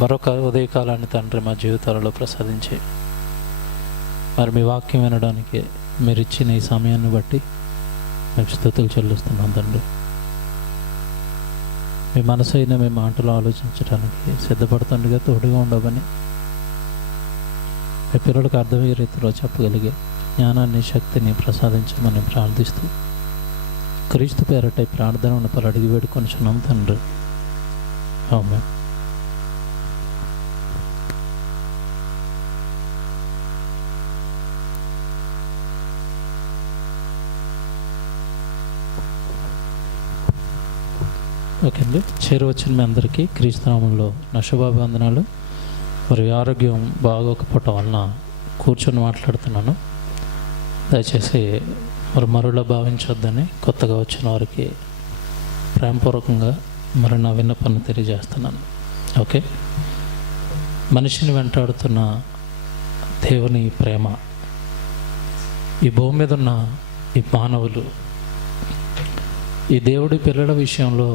మరొక ఉదయకాలాన్ని తండ్రి మా జీవితాలలో ప్రసాదించి మరి మీ వాక్యం వినడానికి మీరు ఇచ్చిన ఈ సమయాన్ని బట్టి మేము స్తుతులు చెల్లిస్తున్నాం తండ్రి. మీ మనసు అయిన మీ మాటలు ఆలోచించడానికి సిద్ధపడుతుండగా తోడుగా ఉండవని మీ పిల్లలకు అర్థమయ్యే రీతిలో చెప్పగలిగే జ్ఞానాన్ని శక్తిని ప్రసాదించమని ప్రార్థిస్తూ క్రీస్తు పేరట ప్రార్థనను అడిగి వేడుకొనిచున్నాం తండ్రి. ఆమేన్. ఓకే అండి, చేరువచ్చిన మీ అందరికీ క్రీస్తునామంలో నా శుభాభివందనాలు. మరి ఆరోగ్యం బాగోకపోవటం వలన కూర్చొని మాట్లాడుతున్నాను. దయచేసి మరి మరోలా భావించొద్దని కొత్తగా వచ్చిన వారికి ప్రేమపూర్వకంగా మరి నా విన్నపాన్ని తెలియజేస్తున్నాను. ఓకే, మనిషిని వెంటాడుతున్న దేవుని ప్రేమ, ఈ భూమి మీద ఉన్న ఈ మానవులు, ఈ దేవుడి పిల్లల విషయంలో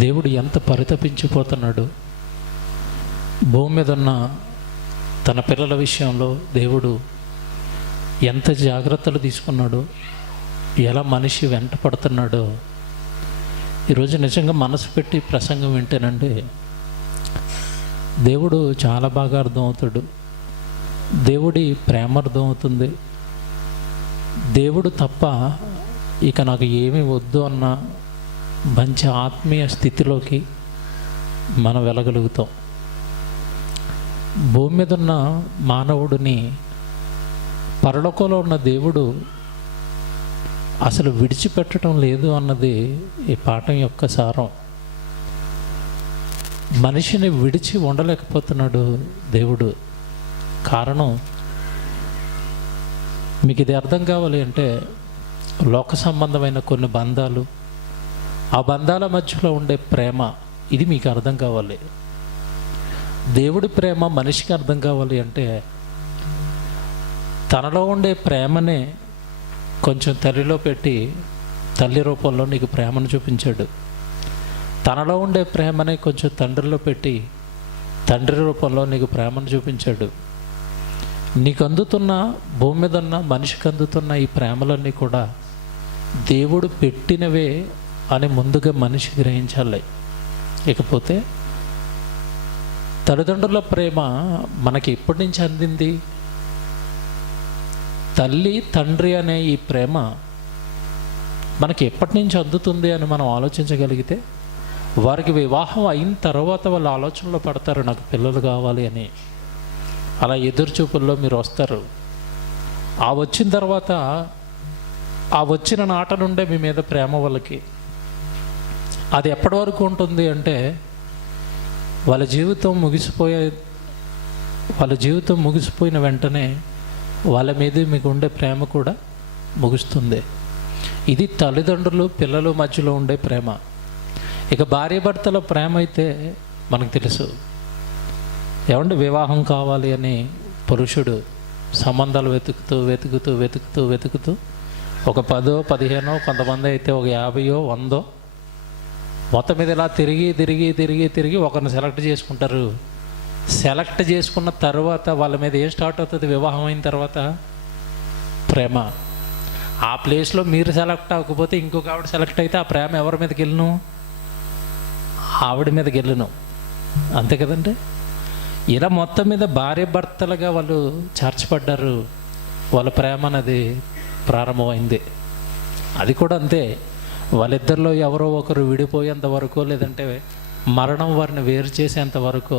దేవుడు ఎంత పరితపించిపోతున్నాడు, భూమి మీద ఉన్న తన పిల్లల విషయంలో దేవుడు ఎంత జాగ్రత్తలు తీసుకున్నాడో, ఎలా మనిషి వెంట పడుతున్నాడో ఈరోజు నిజంగా మనసు పెట్టి ప్రసంగం వింటేనండి దేవుడు చాలా బాగా అర్థమవుతాడు. దేవుడి ప్రేమ అర్థమవుతుంది. దేవుడు తప్ప ఇక నాకు ఏమీ వద్దు అన్న మంచి ఆత్మీయ స్థితిలోకి మనం వెళ్ళగలుగుతాం. భూమి మీద ఉన్న మానవుడిని పరలోకంలో ఉన్న దేవుడు అసలు విడిచిపెట్టడం లేదు అన్నది ఈ పాఠం యొక్క సారం. మనిషిని విడిచి ఉండలేకపోతున్నాడు దేవుడు. కారణం మీకు ఇది అర్థం కావాలి అంటే లోక సంబంధమైన కొన్ని బంధాలు, ఆ బంధాల మధ్యలో ఉండే ప్రేమ, ఇది మీకు అర్థం కావాలి. దేవుడి ప్రేమ మనిషికి అర్థం కావాలి అంటే తనలో ఉండే ప్రేమనే కొంచెం తల్లిలో పెట్టి తల్లి రూపంలో నీకు ప్రేమను చూపించాడు. తనలో ఉండే ప్రేమనే కొంచెం తండ్రిలో పెట్టి తండ్రి రూపంలో నీకు ప్రేమను చూపించాడు. నీకు అందుతున్న భూమి మీద ఉన్న మనిషికి అందుతున్న ఈ ప్రేమలన్నీ కూడా దేవుడు పెట్టినవే అని ముందుగా మనిషి గ్రహించాలి. ఇకపోతే తల్లిదండ్రుల ప్రేమ మనకి ఎప్పటి నుంచి అందింది? తల్లి తండ్రి అనే ఈ ప్రేమ మనకి ఎప్పటి నుంచి అందుతుంది అని మనం ఆలోచించగలిగితే, వారికి వివాహం అయిన తర్వాత వాళ్ళ ఆలోచనలో పడతారు, నాకు పిల్లలు కావాలి అని. అలా ఎదురు చూపుల్లో మీరు వస్తారు. ఆ వచ్చిన తర్వాత ఆ వచ్చిన నాట నుండే మీ మీద ప్రేమ వాళ్ళకి. అది ఎప్పటి వరకు ఉంటుంది అంటే వాళ్ళ జీవితం ముగిసిపోయిన వెంటనే వాళ్ళ మీద మీకు ఉండే ప్రేమ కూడా ముగుస్తుంది. ఇది తల్లిదండ్రులు పిల్లల మధ్యలో ఉండే ప్రేమ. ఇక భార్యాభర్తల ప్రేమ అయితే మనకు తెలుసు. ఏమంటే వివాహం కావాలి అని పురుషుడు సంబంధాలు వెతుకుతూ ఒక 10, 15, కొంతమంది అయితే ఒక 50, 100 మొత్తం మీద ఇలా తిరిగి ఒకరిని సెలెక్ట్ చేసుకుంటారు. సెలెక్ట్ చేసుకున్న తర్వాత వాళ్ళ మీద ఏం స్టార్ట్ అవుతుంది? వివాహం అయిన తర్వాత ప్రేమ. ఆ ప్లేస్లో మీరు సెలెక్ట్ అవ్వకపోతే ఇంకొక ఆవిడ సెలెక్ట్ అయితే ఆ ప్రేమ ఎవరి మీదకి వెళ్ళను? ఆవిడ మీదకి వెళ్ళను. అంతే కదండి. ఇలా మొత్తం మీద భార్య భర్తలుగా వాళ్ళు చేర్చబడ్డారు. వాళ్ళ ప్రేమ అనేది ప్రారంభమైంది. అది కూడా అంతే. వాళ్ళిద్దరిలో ఎవరో ఒకరు విడిపోయేంత వరకు, లేదంటే మరణం వారిని వేరు చేసేంత వరకు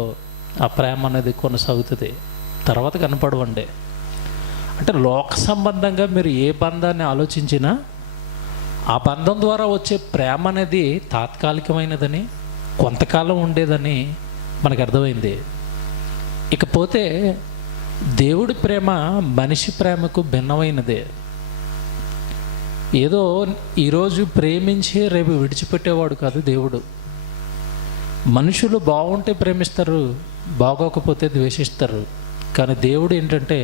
ఆ ప్రేమ అనేది కొనసాగుతుంది. తర్వాత కనపడవండి. అంటే లోక సంబంధంగా మీరు ఏ బంధాన్ని ఆలోచించినా ఆ బంధం ద్వారా వచ్చే ప్రేమ అనేది తాత్కాలికమైనదని, కొంతకాలం ఉండేదని మనకు అర్థమైంది. ఇకపోతే దేవుడి ప్రేమ మనిషి ప్రేమకు భిన్నమైనదే. ఏదో ఈరోజు ప్రేమించి రేపు విడిచిపెట్టేవాడు కాదు దేవుడు. మనుషులు బాగుంటే ప్రేమిస్తారు, బాగోకపోతే ద్వేషిస్తారు. కానీ దేవుడు ఏంటంటే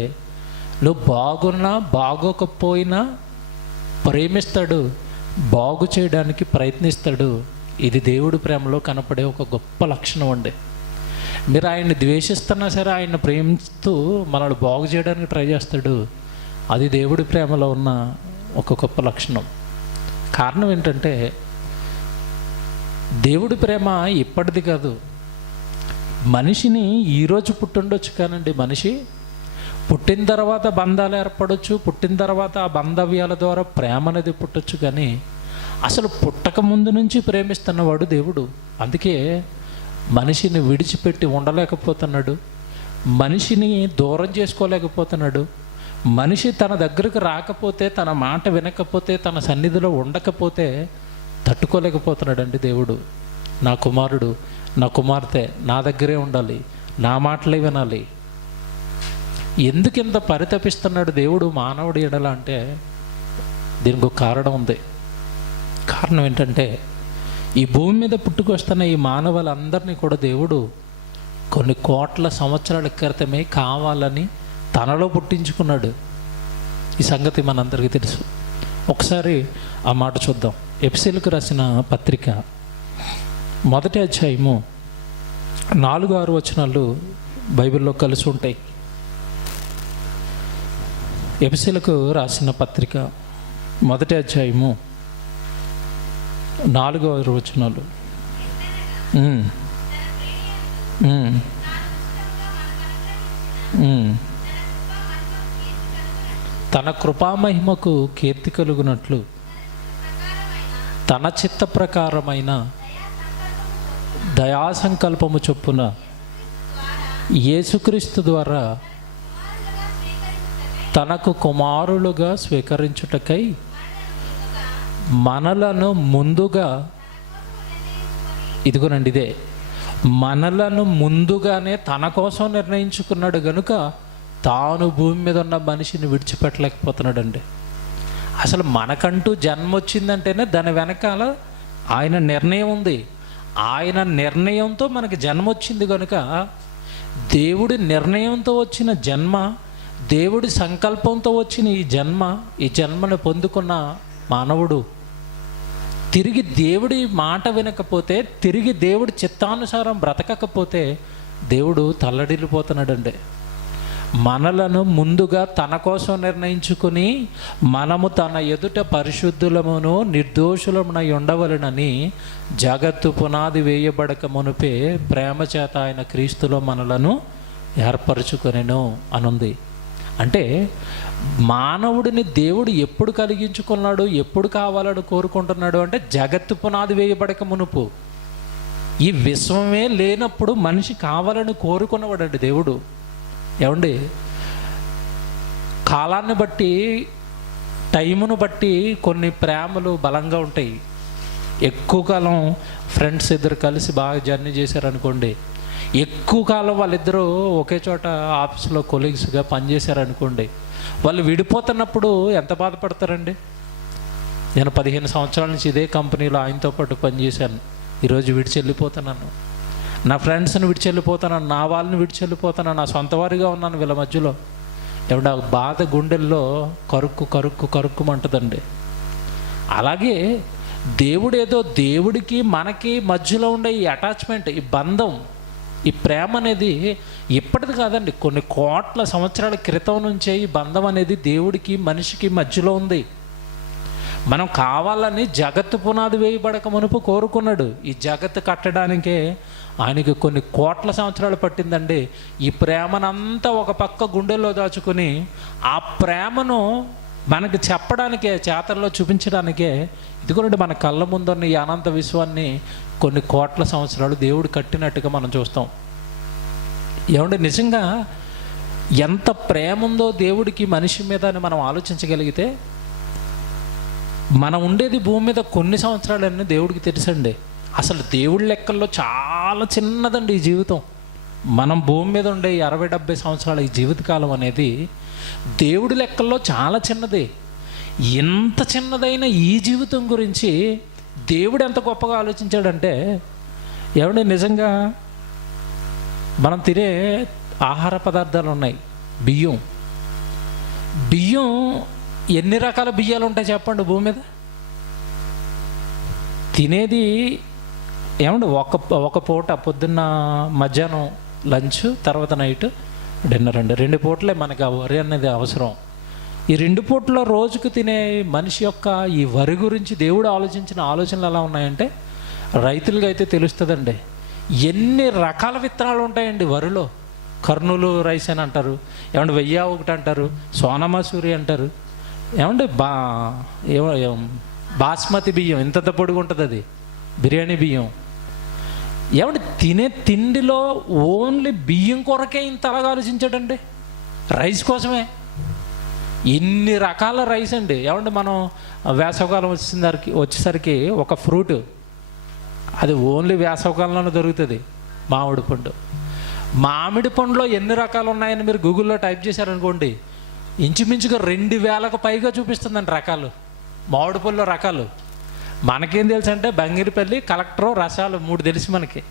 నువ్వు బాగున్నా బాగోకపోయినా ప్రేమిస్తాడు, బాగు చేయడానికి ప్రయత్నిస్తాడు. ఇది దేవుడి ప్రేమలో కనపడే ఒక గొప్ప లక్షణం అండి. మీరు ఆయన్ని ద్వేషిస్తున్నా సరే ఆయన్ని ప్రేమిస్తూ మనల్ని బాగు చేయడానికి ట్రై చేస్తాడు. అది దేవుడి ప్రేమలో ఉన్న ఒక గొప్ప లక్షణం. కారణం ఏంటంటే దేవుడి ప్రేమ ఇప్పటిది కాదు. మనిషిని ఈరోజు పుట్టుండొచ్చు కానండి, మనిషి పుట్టిన తర్వాత బంధాలు ఏర్పడవచ్చు, పుట్టిన తర్వాత ఆ బంధవ్యాల ద్వారా ప్రేమ అనేది పుట్టొచ్చు, కానీ అసలు పుట్టక ముందు నుంచి ప్రేమిస్తున్నవాడు దేవుడు. అందుకే మనిషిని విడిచిపెట్టి ఉండలేకపోతున్నాడు, మనిషిని దూరం చేసుకోలేకపోతున్నాడు. మనిషి తన దగ్గరకు రాకపోతే, తన మాట వినకపోతే, తన సన్నిధిలో ఉండకపోతే తట్టుకోలేకపోతున్నాడు అండి దేవుడు. నా కుమారుడు, నా కుమార్తె నా దగ్గరే ఉండాలి, నా మాటలే వినాలి. ఎందుకు ఇంత పరితపిస్తున్నాడు దేవుడు మానవుడి ఎడల అంటే దీనికి ఒక కారణం ఉంది. కారణం ఏంటంటే ఈ భూమి మీద పుట్టుకొస్తున్న ఈ మానవులందరినీ కూడా దేవుడు కొన్ని కోట్ల సంవత్సరాల క్రితమే కావాలని తనలో పుట్టించుకున్నాడు. ఈ సంగతి మనందరికీ తెలుసు. ఒకసారి ఆ మాట చూద్దాం. ఎఫెసీయులకు రాసిన పత్రిక 1వ అధ్యాయము 4-6 వచనాలు బైబిల్లో కలిసి ఉంటాయి. ఎఫెసీయులకు రాసిన పత్రిక 1వ అధ్యాయము 4-6 వచనాలు. తన కృపామహిమకు కీర్తి కలుగునట్లు తన చిత్త ప్రకారమైన దయా సంకల్పము చొప్పున యేసుక్రీస్తు ద్వారా తనకు కుమారులుగా స్వీకరించుటకై మనలను ముందుగా, ఇదిగోనండి ఇదే, మనలను ముందుగానే తన కోసం నిర్ణయించుకున్నాడు గనుక తాను భూమి మీద ఉన్న మనిషిని విడిచిపెట్టలేకపోతున్నాడండి. అసలు మనకంటూ జన్మ వచ్చిందంటేనే దాని వెనకాల ఆయన నిర్ణయం ఉంది. ఆయన నిర్ణయంతో మనకి జన్మ వచ్చింది కనుక దేవుడి నిర్ణయంతో వచ్చిన జన్మ, దేవుడి సంకల్పంతో వచ్చిన ఈ జన్మను పొందుకున్న మానవుడు తిరిగి దేవుడి మాట వినకపోతే, తిరిగి దేవుడి చిత్తానుసారం బ్రతకకపోతే దేవుడు తల్లడిల్లిపోతున్నాడండి. మనలను ముందుగా తన కోసం నిర్ణయించుకుని మనము తన ఎదుట పరిశుద్ధులమును నిర్దోషులమునై ఉండవలెనని జగత్తు పునాది వేయబడక మునుపే ప్రేమ చేత ఆయన క్రీస్తులో మనలను ఏర్పరచుకొనెను అనుంది. అంటే మానవుడిని దేవుడు ఎప్పుడు కలిగించుకున్నాడు, ఎప్పుడు కావాలని కోరుకుంటున్నాడు అంటే జగత్తు పునాది వేయబడక మునుపు, ఈ విశ్వమే లేనప్పుడు మనిషి కావాలని కోరుకున్నవాడండి దేవుడు. ఏమండి, కాలాన్ని బట్టి, టైమును బట్టి కొన్ని ప్రేమలు బలంగా ఉంటాయి. ఎక్కువ కాలం ఫ్రెండ్స్ ఇద్దరు కలిసి బాగా జర్నీ చేశారనుకోండి, ఎక్కువ కాలం వాళ్ళిద్దరూ ఒకే చోట ఆఫీస్లో కొలీగ్స్గా పనిచేశారనుకోండి, వాళ్ళు విడిపోతున్నప్పుడు ఎంత బాధపడతారండి. నేను 15 సంవత్సరాల నుంచి ఇదే కంపెనీలో ఆయనతో పాటు పనిచేశాను, ఈరోజు విడిచి వెళ్ళిపోతున్నాను, నా ఫ్రెండ్స్ని విడిచి వెళ్ళిపోతున్నాను, నా వాళ్ళని విడిచి వెళ్ళిపోతున్నాను, నా సొంత వారిగా ఉన్నాను వీళ్ళ మధ్యలో. ఏమంటే ఆ బాధ గుండెల్లో కరుక్కుమంటుందండి. అలాగే దేవుడేదో, దేవుడికి మనకి మధ్యలో ఉండే ఈ అటాచ్మెంట్, ఈ బంధం, ఈ ప్రేమ అనేది ఇప్పటిది కాదండి, కొన్ని కోట్ల సంవత్సరాల క్రితం నుంచే ఈ బంధం అనేది దేవుడికి మనిషికి మధ్యలో ఉంది. మనం కావాలని జగత్తు పునాది వేయబడక మునుపు కోరుకున్నాడు. ఈ జగత్తు కట్టడానికే ఆయనకి కొన్ని కోట్ల సంవత్సరాలు పట్టిందండి. ఈ ప్రేమనంతా ఒక పక్క గుండెల్లో దాచుకుని ఆ ప్రేమను మనకి చెప్పడానికే, చేతల్లో చూపించడానికే ఇదిగోండి మన కళ్ళ ముందున్న ఈ అనంత విశ్వాన్ని కొన్ని కోట్ల సంవత్సరాలు దేవుడు కట్టినట్టుగా మనం చూస్తాం. ఏమంటే నిజంగా ఎంత ప్రేమ ఉందో దేవుడికి మనిషి మీద అని మనం ఆలోచించగలిగితే, మనం ఉండేది భూమి మీద కొన్ని సంవత్సరాలన్నీ దేవుడికి తెలుసండి. అసలు దేవుడి లెక్కల్లో చాలా చిన్నదండి ఈ జీవితం. మనం భూమి మీద ఉండే 60-70 సంవత్సరాల ఈ జీవితకాలం అనేది దేవుడి లెక్కల్లో చాలా చిన్నది. ఎంత చిన్నదైన ఈ జీవితం గురించి దేవుడు ఎంత గొప్పగా ఆలోచించాడంటే, ఏమంటే నిజంగా మనం తినే ఆహార పదార్థాలు ఉన్నాయి. బియ్యం ఎన్ని రకాల బియ్యాలు ఉంటాయి చెప్పండి భూమి మీద? తినేది ఏమంటే ఒక పూట పొద్దున్న, మధ్యాహ్నం, లంచ్, తర్వాత నైట్ డిన్నర్ అండి. 2 పూటలే మనకి ఆ వరి అనేది అవసరం. ఈ 2 పూటల రోజుకు తినే మనిషి యొక్క ఈ వరి గురించి దేవుడు ఆలోచించిన ఆలోచనలు ఎలా ఉన్నాయంటే, రైతులకి అయితే తెలుస్తుందండి. ఎన్ని రకాల విత్తనాలు ఉంటాయండి వరిలో. కర్నూలు రైస్ అని అంటారు, ఏమంటే 1001 అంటారు, సోనామసూరి అంటారు, ఏమంటే బాస్మతి బియ్యం ఇంత పొడుగు ఉంటుంది, అది బిర్యానీ బియ్యం. ఏమంటే తినే తిండిలో ఓన్లీ బియ్యం కొరకే ఇంత అలాగా ఆలోచించాడండి, రైస్ కోసమే. ఇన్ని రకాల రైస్ అండి. ఏమంటే మనం వేసవకాలం వచ్చేసరికి ఒక ఫ్రూట్, అది ఓన్లీ వేసవకాలంలోనే దొరుకుతుంది, మామిడి పండు. మామిడి పండులో ఎన్ని రకాలు ఉన్నాయని మీరు గూగుల్లో టైప్ చేశారనుకోండి, ఇంచుమించుగా 2000కు పైగా చూపిస్తుందండి రకాలు, మామిడి పళ్ళలో రకాలు. మనకేం తెలుసు అంటే బంగిరిపల్లి, కలెక్టరు, రసాలు 3 తెలుసు మనకి.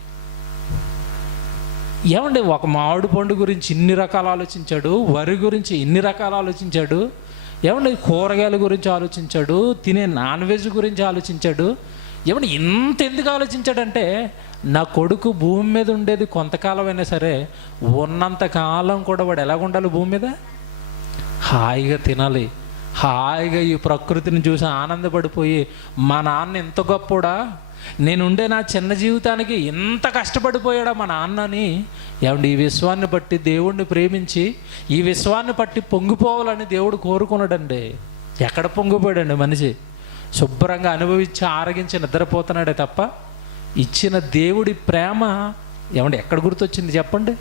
ఏమండి ఒక మామిడి పండు గురించి ఇన్ని రకాలు ఆలోచించాడు, వరి గురించి ఇన్ని రకాలు ఆలోచించాడు, ఏమండి కూరగాయల గురించి ఆలోచించాడు, తినే నాన్ వెజ్ గురించి ఆలోచించాడు. ఏమంటే ఇంత ఎందుకు ఆలోచించాడంటే, నా కొడుకు భూమి మీద ఉండేది కొంతకాలం అయినా సరే, ఉన్నంతకాలం కూడా వాడు ఎలాగ ఉండాలి భూమి మీద? హాయిగా తినాలి, హాయిగా ఈ ప్రకృతిని చూసి ఆనందపడిపోయి, మా నాన్న ఎంత గొప్పోడా, నేనుండే నా చిన్న జీవితానికి ఎంత కష్టపడిపోయాడా మా నాన్నని. ఏమండి ఈ విశ్వాన్ని బట్టి దేవుణ్ణి ప్రేమించి, ఈ విశ్వాన్ని బట్టి పొంగిపోవాలని దేవుడు కోరుకున్నాడండి. ఎక్కడ పొంగిపోయాడండి మనిషి? శుభ్రంగా అనుభవించి ఆరగించి నిద్రపోతున్నాడే తప్ప, ఇచ్చిన దేవుడి ప్రేమ ఏమండి ఎక్కడ గుర్తొచ్చింది చెప్పండి?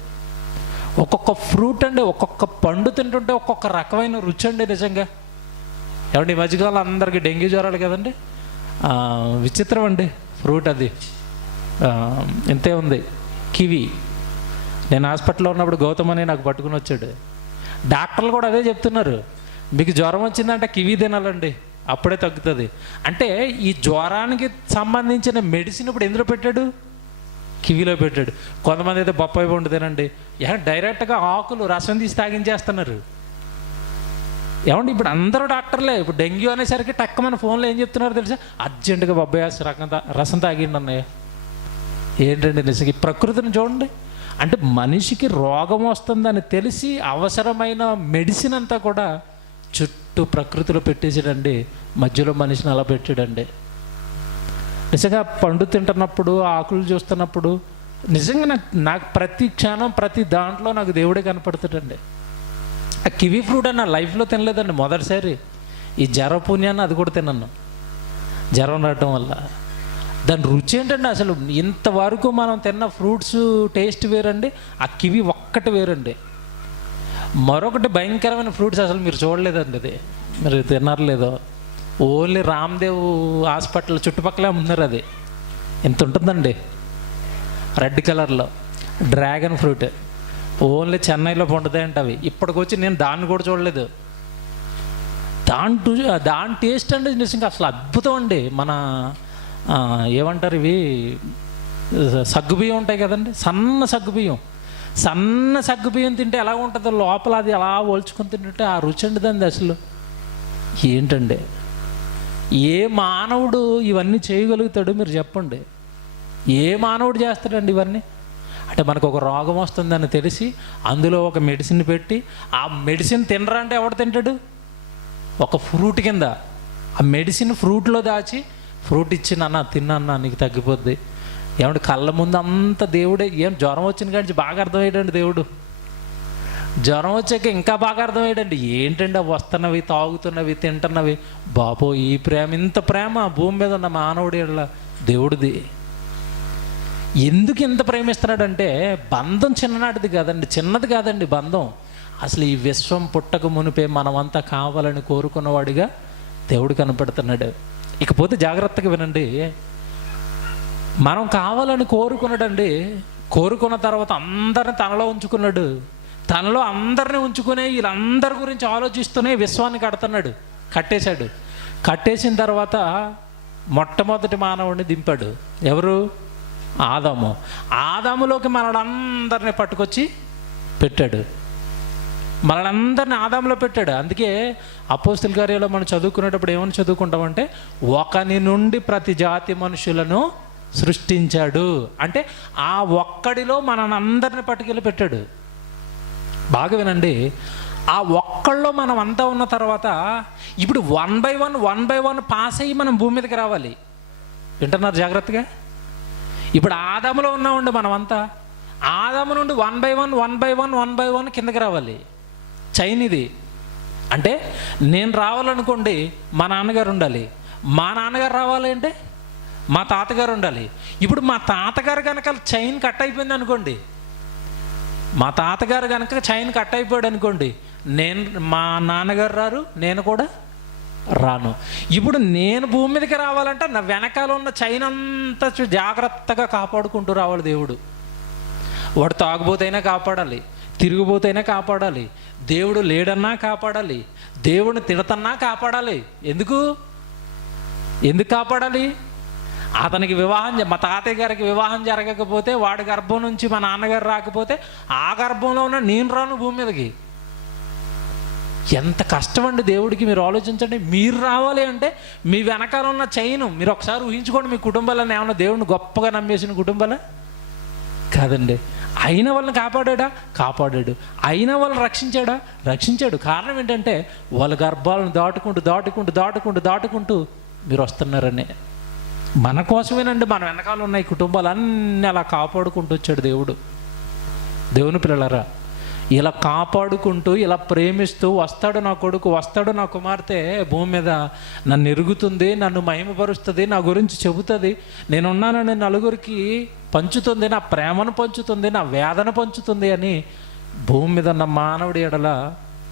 ఒక్కొక్క ఫ్రూట్ అండి, ఒక్కొక్క పండు తింటుంటే ఒక్కొక్క రకమైన రుచి అండి నిజంగా. ఏమండి ఈ మధ్యకాలం అందరికీ డెంగ్యూ జ్వరాలు కదండి, విచిత్రం అండి ఫ్రూట్ అది. ఇంతే ఉంది కివి. నేను హాస్పిటల్లో ఉన్నప్పుడు గౌతమ్ అని నాకు పట్టుకుని వచ్చాడు. డాక్టర్లు కూడా అదే చెప్తున్నారు, మీకు జ్వరం వచ్చిందంటే కివి తినాలండి, అప్పుడే తగ్గుతుంది. అంటే ఈ జ్వరానికి సంబంధించిన మెడిసిన్ ఇప్పుడు ఎందులో పెట్టాడు? కివిలో పెట్టాడు. కొంతమంది అయితే బొప్పాయి పండు తినండి, డైరెక్ట్గా ఆకులు రసం తీసి తాగించేస్తున్నారు. ఏమండి ఇప్పుడు అందరూ డాక్టర్లే. ఇప్పుడు డెంగ్యూ అనేసరికి టక్కమైన ఫోన్లో ఏం చెప్తున్నారు తెలుసా? అర్జెంటుగా బొబ్బాయి రసం తాగిండి అన్నయ్య. ఏంటండి నిజంగా ఈ ప్రకృతిని చూడండి. అంటే మనిషికి రోగం వస్తుందని తెలిసి అవసరమైన మెడిసిన్ అంతా కూడా చుట్టూ ప్రకృతిలో పెట్టేసాడండి, మధ్యలో మనిషిని అలా పెట్టాడండి. నిజంగా పండు తింటున్నప్పుడు, ఆకులు చూస్తున్నప్పుడు నిజంగా నాకు ప్రతి క్షణం ప్రతి దాంట్లో నాకు దేవుడే కనపడుతాడండి. ఆ కివీ ఫ్రూట్ అని నా లైఫ్లో తినలేదండి మొదటిసారి. ఈ జ్వర పుణ్యాన్ని అది కూడా తిన్నాను, జ్వరం రావటం వల్ల. దాని రుచి ఏంటండి అసలు, ఇంతవరకు మనం తిన్న ఫ్రూట్స్ టేస్ట్ వేరండి, ఆ కివీ ఒక్కటి వేరండి. మరొకటి భయంకరమైన ఫ్రూట్స్ అసలు మీరు చూడలేదండి, అది మీరు తిన్నారు లేదో, ఓన్లీ రామ్దేవ్ హాస్పిటల్ చుట్టుపక్కలే ఉన్నారు. అది ఎంత ఉంటుందండి, రెడ్ కలర్లో డ్రాగన్ ఫ్రూట్, ఓన్లీ చెన్నైలో పండుతాయంట అవి. ఇప్పటికొచ్చి నేను దాన్ని కూడా చూడలేదు. దాని టేస్ట్ అంటే నిజంగా అసలు అద్భుతం అండి. మన ఏమంటారు ఇవి, సగ్గుబియ్యం ఉంటాయి కదండి, సన్న సగ్గుబియ్యం తింటే ఎలా ఉంటుందో లోపల, అది అలా ఒలుచుకొని తింటుంటే ఆ రుచి అండి అసలు. ఏంటండి ఏ మానవుడు ఇవన్నీ చేయగలుగుతాడు మీరు చెప్పండి? ఏ మానవుడు చేస్తాడండి ఇవన్నీ? అంటే మనకు ఒక రోగం వస్తుందని తెలిసి అందులో ఒక మెడిసిన్ పెట్టి, ఆ మెడిసిన్ తినరా అంటే ఎవడు తింటాడు? ఒక ఫ్రూట్ కింద ఆ మెడిసిన్ ఫ్రూట్లో దాచి, ఫ్రూట్ ఇచ్చిన తిన్నా నీకు తగ్గిపోద్ది. ఏమంటే కళ్ళ ముందు అంత దేవుడే. ఏం జ్వరం వచ్చిన కాడి బాగా అర్థమయ్యాడండి దేవుడు. జ్వరం వచ్చాక ఇంకా బాగా అర్థమయ్యాడండి. ఏంటండి అవి వస్తున్నవి, తాగుతున్నవి, తింటున్నవి. బాబో ఈ ప్రేమ, ఇంత ప్రేమ భూమి మీద ఉన్న మానవుడి దేవుడిది. ఎందుకు ఇంత ప్రేమిస్తున్నాడంటే, బంధం చిన్నది కాదండి బంధం. అసలు ఈ విశ్వం పుట్టక మునిపే మనమంతా కావాలని కోరుకున్నవాడిగా దేవుడు కనపడుతున్నాడు. ఇకపోతే జాగ్రత్తగా వినండి, మనం కావాలని కోరుకున్నాడండి. కోరుకున్న తర్వాత అందరిని తనలో ఉంచుకున్నాడు. తనలో అందరిని ఉంచుకునే వీళ్ళందరి గురించి ఆలోచిస్తూనే విశ్వాన్ని కట్టేశాడు. కట్టేసిన తర్వాత మొట్టమొదటి మానవుడిని దింపాడు. ఎవరు? ఆదాములోకి మనలందరినీ పట్టుకొచ్చి పెట్టాడు. మనలందరినీ ఆదాములో పెట్టాడు. అందుకే అపోస్తల కార్యాల్లో మనం చదువుకునేటప్పుడు ఏమని చదువుకుంటామంటే, ఒకని నుండి ప్రతి జాతి మనుషులను సృష్టించాడు. అంటే ఆ ఒక్కడిలో మనందరిని పట్టుకెళ్ళి పెట్టాడు. బాగా వినండి, ఆ ఒక్కళ్ళలో మనం అంతా ఉన్న తర్వాత ఇప్పుడు 1 by 1 పాస్ అయ్యి మనం భూమి మీదకి రావాలి. వింటున్నారు జాగ్రత్తగా? ఇప్పుడు ఆదాములో ఉన్నామండి మనమంతా. ఆదాము నుండి 1 by 1 కిందకి రావాలి. చైన్ ఇది. అంటే నేను రావాలనుకోండి, మా నాన్నగారు ఉండాలి. మా నాన్నగారు రావాలి అంటే మా తాతగారు ఉండాలి. ఇప్పుడు మా తాతగారు కనుక చైన్ కట్ అయిపోయింది అనుకోండి, మా తాతగారు కనుక చైన్ కట్ అయిపోయాడు అనుకోండి, మా నాన్నగారు రారు, నేను కూడా రాను. ఇప్పుడు నేను భూమి మీదకి రావాలంటే నా వెనకాల ఉన్న చైన్ అంతా జాగ్రత్తగా కాపాడుకుంటూ రావాలి దేవుడు. వాడు తాగుబోతైనా కాపాడాలి, తిరిగిపోతైనా కాపాడాలి, దేవుడు లేడన్నా కాపాడాలి, దేవుడిని తిడతన్నా కాపాడాలి. ఎందుకు కాపాడాలి? అతనికి మా తాతయ్య గారికి వివాహం జరగకపోతే, వాడి గర్భం నుంచి మా నాన్నగారు రాకపోతే, ఆ గర్భంలో ఉన్న నేను రాను భూమి మీదకి. ఎంత కష్టం అండి దేవుడికి. మీరు ఆలోచించండి. మీరు రావాలి అంటే మీ వెనకాల ఉన్న చైన్ మీరు ఒకసారి ఊహించుకోండి. మీ కుటుంబాలను ఏమన్నా దేవుడిని గొప్పగా నమ్మేసిన కుటుంబాలే కాదండి. అయిన వాళ్ళని కాపాడాడు. అయిన వాళ్ళని రక్షించాడు. కారణం ఏంటంటే వాళ్ళ గర్భాలను దాటుకుంటూ మీరు వస్తున్నారనే. మన కోసమేనండి మన వెనకాల ఉన్న ఈ కుటుంబాలన్నీ అలా కాపాడుకుంటూ వచ్చాడు దేవుడు. దేవుని పిల్లలారా, ఇలా కాపాడుకుంటూ, ఇలా ప్రేమిస్తూ వస్తాడు నా కొడుకు, వస్తాడు నా కుమార్తె భూమి మీద, నన్ను ఎరుగుతుంది, నన్ను మహిమపరుస్తుంది, నా గురించి చెబుతుంది, నేనున్నానని నలుగురికి పంచుతుంది, నా ప్రేమను పంచుతుంది, నా వేదన పంచుతుంది అని భూమి మీద ఉన్న మానవుడి ఎడల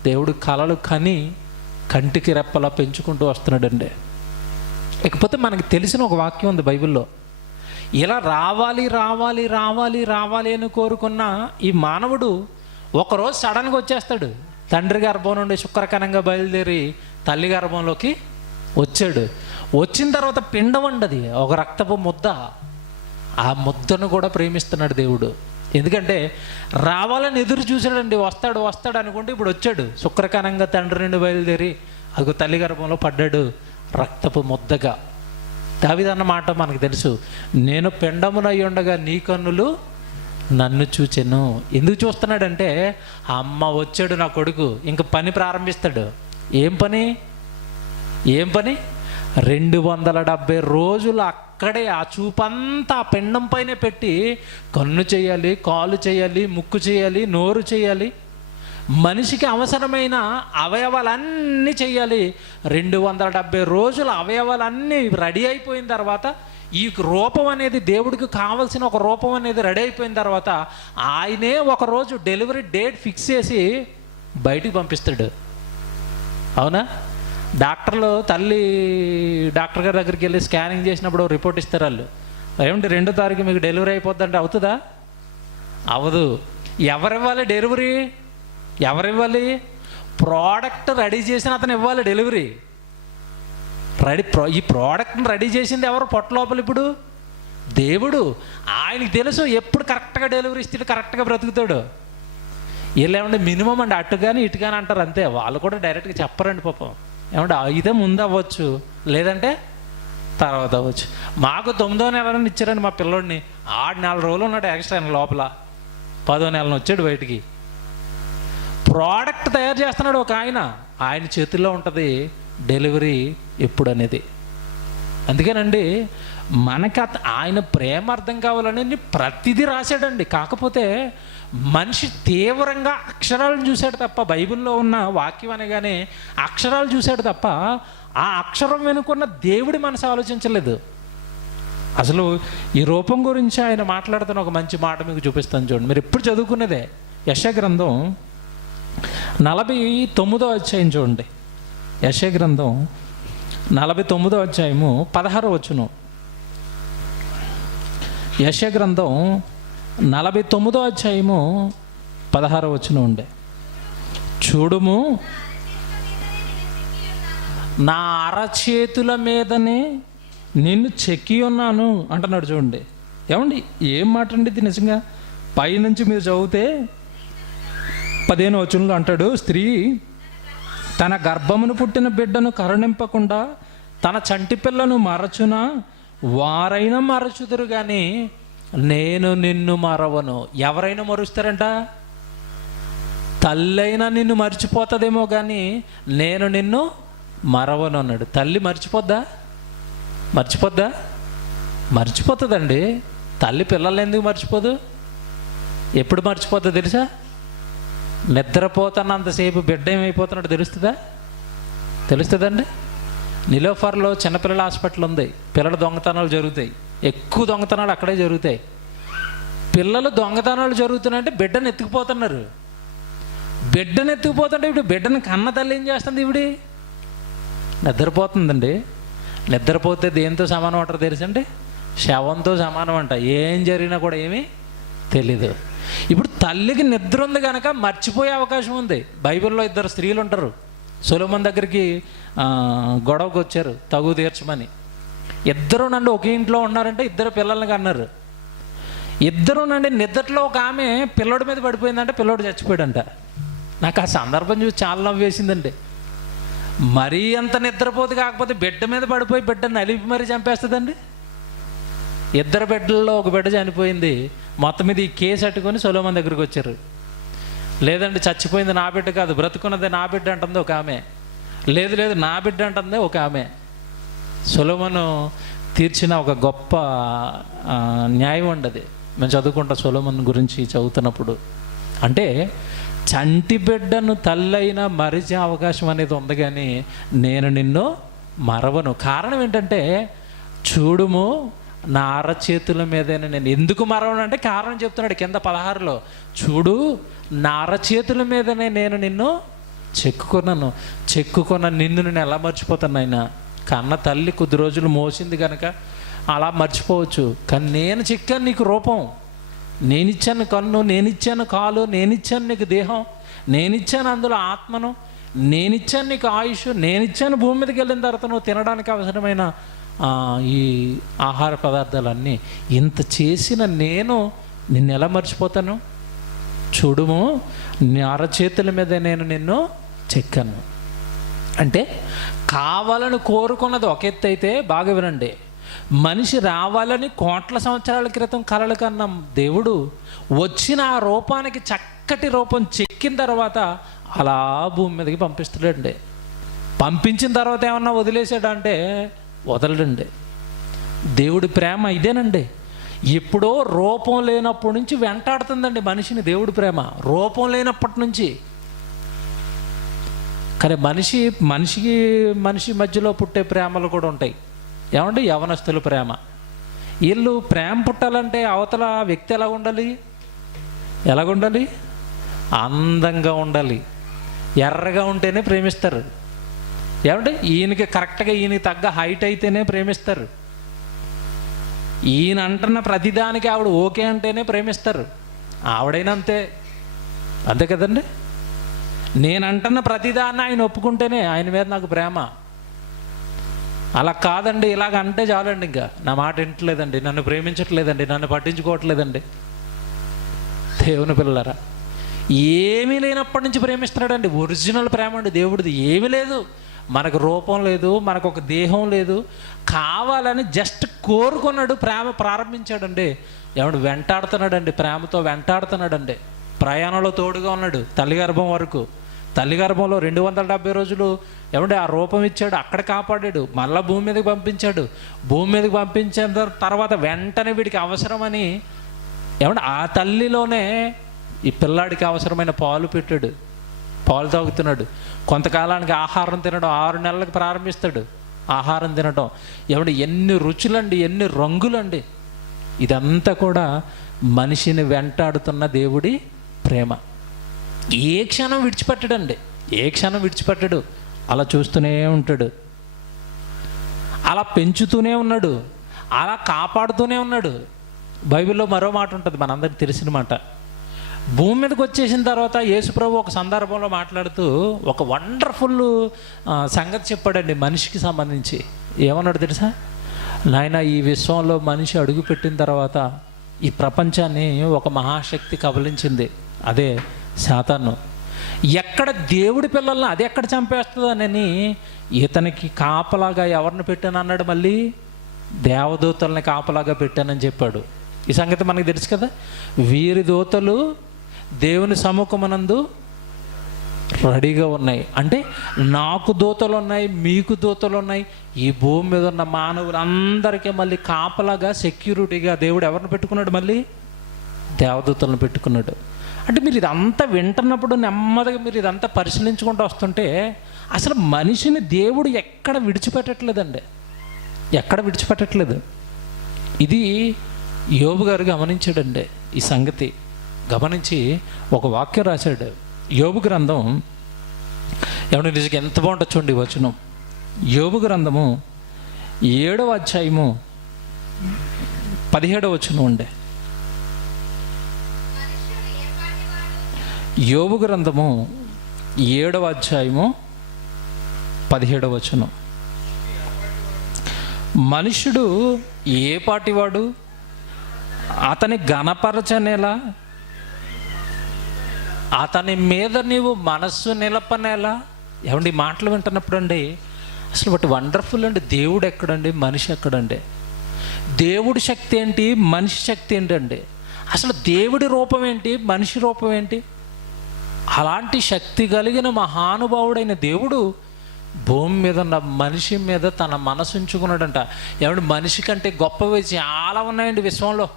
దేవుడు కలలు కని కంటికి రెప్పలా పెంచుకుంటూ వస్తున్నాడండి. ఇకపోతే మనకి తెలిసిన ఒక వాక్యం ఉంది బైబిల్లో. ఇలా రావాలి అని కోరుకున్న ఈ మానవుడు ఒకరోజు సడన్గా వచ్చేస్తాడు. తండ్రి గర్భం నుండి శుక్రకణంగా బయలుదేరి తల్లి గర్భంలోకి వచ్చాడు. వచ్చిన తర్వాత పిండం ఉండదు, ఒక రక్తపు ముద్ద. ఆ ముద్దను కూడా ప్రేమిస్తున్నాడు దేవుడు. ఎందుకంటే రావాలని ఎదురు చూశాడండి. వస్తాడు అనుకుంటే ఇప్పుడు వచ్చాడు. శుక్రకణంగా తండ్రి నుండి బయలుదేరి అది తల్లి గర్భంలో పడ్డాడు రక్తపు ముద్దగా. దావీదన్న మాట మనకు తెలుసు, నేను పిండమునై ఉండగా నీ కన్నులు నన్ను చూచెను. ఎందుకు చూస్తున్నాడంటే అమ్మ వచ్చాడు నా కొడుకు, ఇంక పని ప్రారంభిస్తాడు. ఏం పని 270 రోజులు అక్కడే ఆ చూపంతా ఆ పిండం పైన పెట్టి కన్ను చేయాలి, కాలు చేయాలి, ముక్కు చేయాలి, నోరు చేయాలి, మనిషికి అవసరమైన అవయవాలన్నీ చేయాలి. 270 రోజుల అవయవాలన్నీ రెడీ అయిపోయిన తర్వాత ఈ రూపం అనేది, దేవుడికి కావలసిన ఒక రూపం అనేది రెడీ అయిపోయిన తర్వాత ఆయనే ఒకరోజు డెలివరీ డేట్ ఫిక్స్ చేసి బయటికి పంపిస్తాడు. అవునా? తల్లి డాక్టర్ గారి దగ్గరికి వెళ్ళి స్కానింగ్ చేసినప్పుడు రిపోర్ట్ ఇస్తారు వాళ్ళు. ఏమంటే 2వ తారీఖు మీకు డెలివరీ అయిపోద్దంటే అవుతుందా? అవ్వదు. ఎవరివ్వాలి డెలివరీ? ప్రోడక్ట్ రెడీ చేసిన అతను ఇవ్వాలి డెలివరీ. ఈ ప్రోడక్ట్ని రెడీ చేసింది ఎవరు? పొట్ట లోపల ఇప్పుడు దేవుడు. ఆయనకి తెలుసు ఎప్పుడు కరెక్ట్గా డెలివరీ ఇస్తాడు, కరెక్ట్గా బ్రతుకుతాడు. వీళ్ళు ఏమంటే మినిమం అండి అటు కానీ ఇటు కానీ అంటారు అంతే. వాళ్ళు కూడా డైరెక్ట్గా చెప్పరండి పాపం. ఏమంటే అయితే ముందు అవ్వచ్చు, లేదంటే తర్వాత అవ్వచ్చు. మాకు 9వ నెలని ఇచ్చారండి మా పిల్లోడిని. 4 రోజులు ఉన్నాడు ఎక్స్ట్రా లోపల. 10వ నెలను వచ్చాడు బయటికి. ప్రోడక్ట్ తయారు చేస్తున్నాడు ఒక ఆయన చేతుల్లో ఉంటుంది డెలివరీ ఎప్పుడు అనేది. అందుకేనండి మనకి ఆయన ప్రేమ అర్థం కావాలని ప్రతిదీ రాశాడండి. కాకపోతే మనిషి తీవ్రంగా అక్షరాలను చూశాడు తప్ప, బైబిల్లో ఉన్న వాక్యం అనగానే అక్షరాలు చూశాడు తప్ప ఆ అక్షరం వెనుకున్న దేవుడి మనసు ఆలోచించలేదు. అసలు ఈ రూపం గురించి ఆయన మాట్లాడుతున్న ఒక మంచి మాట మీకు చూపిస్తాను చూడండి. మీరు ఎప్పుడు చదువుకునేదే యెషయా గ్రంథం 49వ అధ్యాయం చూడండి. యెషయా గ్రంథం 49వ అధ్యాయము 16వ వచనం. యెషయా గ్రంథం 49వ అధ్యాయము 16వ వచనం ఉండే, చూడుము నా అరచేతుల మీదనే నిన్ను చెక్కి ఉన్నాను అంటున్నాడు. చూడండి ఏమండి, ఏం మాట అండి ఇది నిజంగా. పైనుంచి మీరు చదివితే 15వ వచనంలో అంటాడు, స్త్రీ తన గర్భమును పుట్టిన బిడ్డను కరుణింపకుండా తన చంటి పిల్లను మరచునా, వారైనా మరచుదురు కానీ నేను నిన్ను మరవను. ఎవరైనా మరుస్తారంట? తల్లైనా నిన్ను మర్చిపోతుందేమో కానీ నేను నిన్ను మరవను అన్నాడు. తల్లి మర్చిపోద్దా? మర్చిపోతుందండి. తల్లి పిల్లల్ని ఎందుకు మర్చిపోదు? ఎప్పుడు మర్చిపోతుందో తెలుసా? నిద్రపోతున్నంతసేపు బిడ్డ ఏమైపోతున్నాడు తెలుస్తుందండి. నిలోఫర్లో చిన్నపిల్లల హాస్పిటల్ ఉంది. పిల్లల దొంగతనాలు జరుగుతాయి, ఎక్కువ దొంగతనాలు అక్కడే జరుగుతాయి. పిల్లలు దొంగతనాలు జరుగుతున్నాయంటే బిడ్డను ఎత్తుకుపోతున్నారు. బిడ్డను ఎత్తుకుపోతుంటే ఇప్పుడు బిడ్డను కన్న తల్లి ఏం చేస్తుంది? ఇవిడి నిద్రపోతుందండి. నిద్రపోతే దేంతో సమానం అంటారు తెలుసండి? శవంతో సమానం అంట. ఏం జరిగినా కూడా ఏమీ తెలీదు. ఇప్పుడు తల్లికి నిద్ర ఉంది కనుక మర్చిపోయే అవకాశం ఉంది. బైబిల్లో 2 స్త్రీలు ఉంటారు. సొలొమోను దగ్గరికి గొడవకు వచ్చారు తగు తీర్చమని. ఇద్దరు నండి ఒకే ఇంట్లో ఉన్నారంటే 2 పిల్లల్ని కన్నారు. ఇద్దరు నండి నిద్రలో ఒక ఆమె పిల్లోడి మీద పడిపోయిందంటే పిల్లోడు చచ్చిపోయాడంట. నాకు ఆ సందర్భం చూసి చాలా నవ్వు వేసిందండి. మరీ అంత నిద్రపోతే కాకపోతే బిడ్డ మీద పడిపోయి బిడ్డ నలిపి మరీ చంపేస్తుందండి. 2 బిడ్డల్లో ఒక బిడ్డ చనిపోయింది. మొత్తం మీద ఈ కేసు అట్టుకొని సొలొమోను దగ్గరికి వచ్చారు. లేదండి చచ్చిపోయింది నా బిడ్డ కాదు, బ్రతుకున్నదే నా బిడ్డ అంటుంది ఒక ఆమె. లేదు నా బిడ్డ అంటుంది ఒక ఆమె. సొలొమోను తీర్చిన ఒక గొప్ప న్యాయం అండి అది. మేము చదువుకుంటాం సొలొమోను గురించి చదువుతున్నప్పుడు. అంటే చంటి బిడ్డను తల్లైనా మరిచే అవకాశం అనేది ఉంది కానీ నేను నిన్ను మరవను. కారణం ఏంటంటే చూడుము నా అరచేతుల మీదనే నేను ఎందుకు మరవను అంటే కారణం చెప్తున్నాడు కింద 16లో. చూడు నా అరచేతుల మీదనే నేను నిన్ను చెక్కుకున్న నిన్ను నేను ఎలా మర్చిపోతాను ఆయన? కన్న తల్లి కొద్ది రోజులు మోసింది కనుక అలా మర్చిపోవచ్చు. కానీ నేను చెక్కాను నీకు రూపం, నేనిచ్చాను కన్ను, నేనిచ్చాను కాలు, నేనిచ్చాను నీకు దేహం, నేనిచ్చాను అందులో ఆత్మను, నేనిచ్చాను నీకు ఆయుష్, నేనిచ్చాను భూమి మీదకి వెళ్ళిన తర్వాత నువ్వు తినడానికి అవసరమైన ఈ ఆహార పదార్థాలన్నీ. ఇంత చేసిన నేను నిన్ను ఎలా మర్చిపోతాను? చూడుము నీ అరచేతుల మీద నేను నిన్ను చెక్కాను. అంటే కావాలని కోరుకున్నది ఒక ఎత్తు అయితే, బాగా వినండి, మనిషి రావాలని కోట్ల సంవత్సరాల క్రితం కలలు కన్న దేవుడు వచ్చిన ఆ రూపానికి చక్కటి రూపం చెక్కిన తర్వాత అలా భూమి మీదకి పంపిస్తాడండి. పంపించిన తర్వాత ఏమన్నా వదిలేసాడంటే వదలడండి. దేవుడి ప్రేమ ఇదేనండి. ఎప్పుడో రూపం లేనప్పటి నుంచి వెంటాడుతుందండి మనిషిని దేవుడి ప్రేమ. రూపం లేనప్పటి నుంచి. కానీ మనిషి మధ్యలో పుట్టే ప్రేమలు కూడా ఉంటాయి. ఏమంటే యవనస్తుల ప్రేమ. వీళ్ళు ప్రేమ పుట్టాలంటే అవతల వ్యక్తి ఎలాగుండాలి? అందంగా ఉండాలి, ఎర్రగా ఉంటేనే ప్రేమిస్తారు. ఏమంటే ఈయనకి కరెక్ట్గా ఈయనకి తగ్గ హైట్ అయితేనే ప్రేమిస్తారు. ఈయన అంటున్న ప్రతిదానికి ఆవిడ ఓకే అంటేనే ప్రేమిస్తారు. ఆవిడైనా అంతే కదండి. నేను అంటున్న ప్రతిదాన్ని ఆయన ఒప్పుకుంటేనే ఆయన మీద నాకు ప్రేమ. అలా కాదండి, ఇలాగ అంటే చాలండి, ఇంకా నా మాట వింటలేదండి, నన్ను ప్రేమించట్లేదండి, నన్ను పట్టించుకోవట్లేదండి. దేవుని పిల్లరా, ఏమీ లేనప్పటి నుంచి ప్రేమిస్తున్నాడండి. ఒరిజినల్ ప్రేమ అండి దేవుడిది. ఏమీ లేదు, మనకు రూపం లేదు, మనకు ఒక దేహం లేదు, కావాలని జస్ట్ కోరుకున్నాడు, ప్రేమ ప్రారంభించాడండి. ఏమంటే వెంటాడుతున్నాడండి, ప్రేమతో వెంటాడుతున్నాడండి. ప్రయాణంలో తోడుగా ఉన్నాడు తల్లి గర్భం వరకు. తల్లి గర్భంలో 270 రోజులు ఏమంటే ఆ రూపం ఇచ్చాడు, అక్కడ కాపాడాడు, మళ్ళీ భూమి మీదకి పంపించాడు. భూమి మీదకి పంపించిన తర్వాత వెంటనే వీడికి అవసరమని ఏమంటే ఆ తల్లిలోనే ఈ పిల్లాడికి అవసరమైన పాలు పెట్టాడు, పాలు తాగుతున్నాడు. కొంతకాలానికి ఆహారం తినడం 6 నెలలకు ప్రారంభిస్తాడు. ఆహారం తినడం ఏమంటే ఎన్ని రుచులండి, ఎన్ని రంగులండి. ఇదంతా కూడా మనిషిని వెంటాడుతున్న దేవుడి ప్రేమ. ఏ క్షణం విడిచిపెట్టడండి, ఏ క్షణం విడిచిపెట్టడు. అలా చూస్తూనే ఉంటాడు, అలా పెంచుతూనే ఉన్నాడు, అలా కాపాడుతూనే ఉన్నాడు. బైబిల్లో మరో మాట ఉంటుంది, మనందరికి తెలిసిన మాట. భూమి మీదకి వచ్చేసిన తర్వాత యేసుప్రభు ఒక సందర్భంలో మాట్లాడుతూ ఒక వండర్ఫుల్ సంగతి చెప్పాడండి మనిషికి సంబంధించి. ఏమన్నాడు తెలుసా? నాయన, ఈ విశ్వంలో మనిషి అడుగుపెట్టిన తర్వాత ఈ ప్రపంచాన్ని ఒక మహాశక్తి కబలించింది, అదే సాతాను. ఎక్కడ దేవుడి పిల్లల్ని అది ఎక్కడ చంపేస్తుందనని ఇతనికి కాపలాగా ఎవరిని పెట్టాను అన్నాడు. మళ్ళీ దేవదూతల్ని కాపలాగా పెట్టానని చెప్పాడు. ఈ సంగతి మనకు తెలుసు కదా. వీరి దూతలు దేవుని సముఖమునందు రెడీగా ఉన్నాయి. అంటే నాకు దూతలు ఉన్నాయి, మీకు దూతలు ఉన్నాయి. ఈ భూమి మీద ఉన్న మానవులందరికీ మళ్ళీ కాపలాగా, సెక్యూరిటీగా దేవుడు ఎవరిని పెట్టుకున్నాడు? మళ్ళీ దేవదూతలను పెట్టుకున్నాడు. అంటే మీరు ఇదంతా వింటున్నప్పుడు నెమ్మదిగా మీరు ఇదంతా పరిశీలించుకుంటూ వస్తుంటే అసలు మనిషిని దేవుడు ఎక్కడ విడిచిపెట్టట్లేదండి, ఎక్కడ విడిచిపెట్టట్లేదు. ఇది యోబు గారు గమనించాడండి. ఈ సంగతి గమనించి ఒక వాక్యం రాశాడు. యోబు గ్రంథం ఏమన్నా నిజంగా ఎంత బాగుంటుంది చూడండి వచనం. యోబు గ్రంథము 7వ అధ్యాయము 17వ వచనం ఉండే. యోబు గ్రంథము 7వ అధ్యాయము 17వ వచనం. మనుష్యుడు ఏ పాటివాడు, అతని గణపరచనేలా, అతని మీద నీవు మనస్సు నిలపనేలా. ఏమండి ఈ మాటలు వింటున్నప్పుడు అండి అసలు బట్ వండర్ఫుల్ అండి. దేవుడు ఎక్కడండి, మనిషి ఎక్కడండి? దేవుడి శక్తి ఏంటి, మనిషి శక్తి ఏంటండి? అసలు దేవుడి రూపం ఏంటి, మనిషి రూపం ఏంటి? అలాంటి శక్తి కలిగిన మహానుభావుడైన దేవుడు భూమి మీద ఉన్న మనిషి మీద తన మనసు ఉంచుకున్నాడంట. ఏమంటే మనిషి కంటే గొప్పవి చాలా ఉన్నాయండి విశ్వంలో.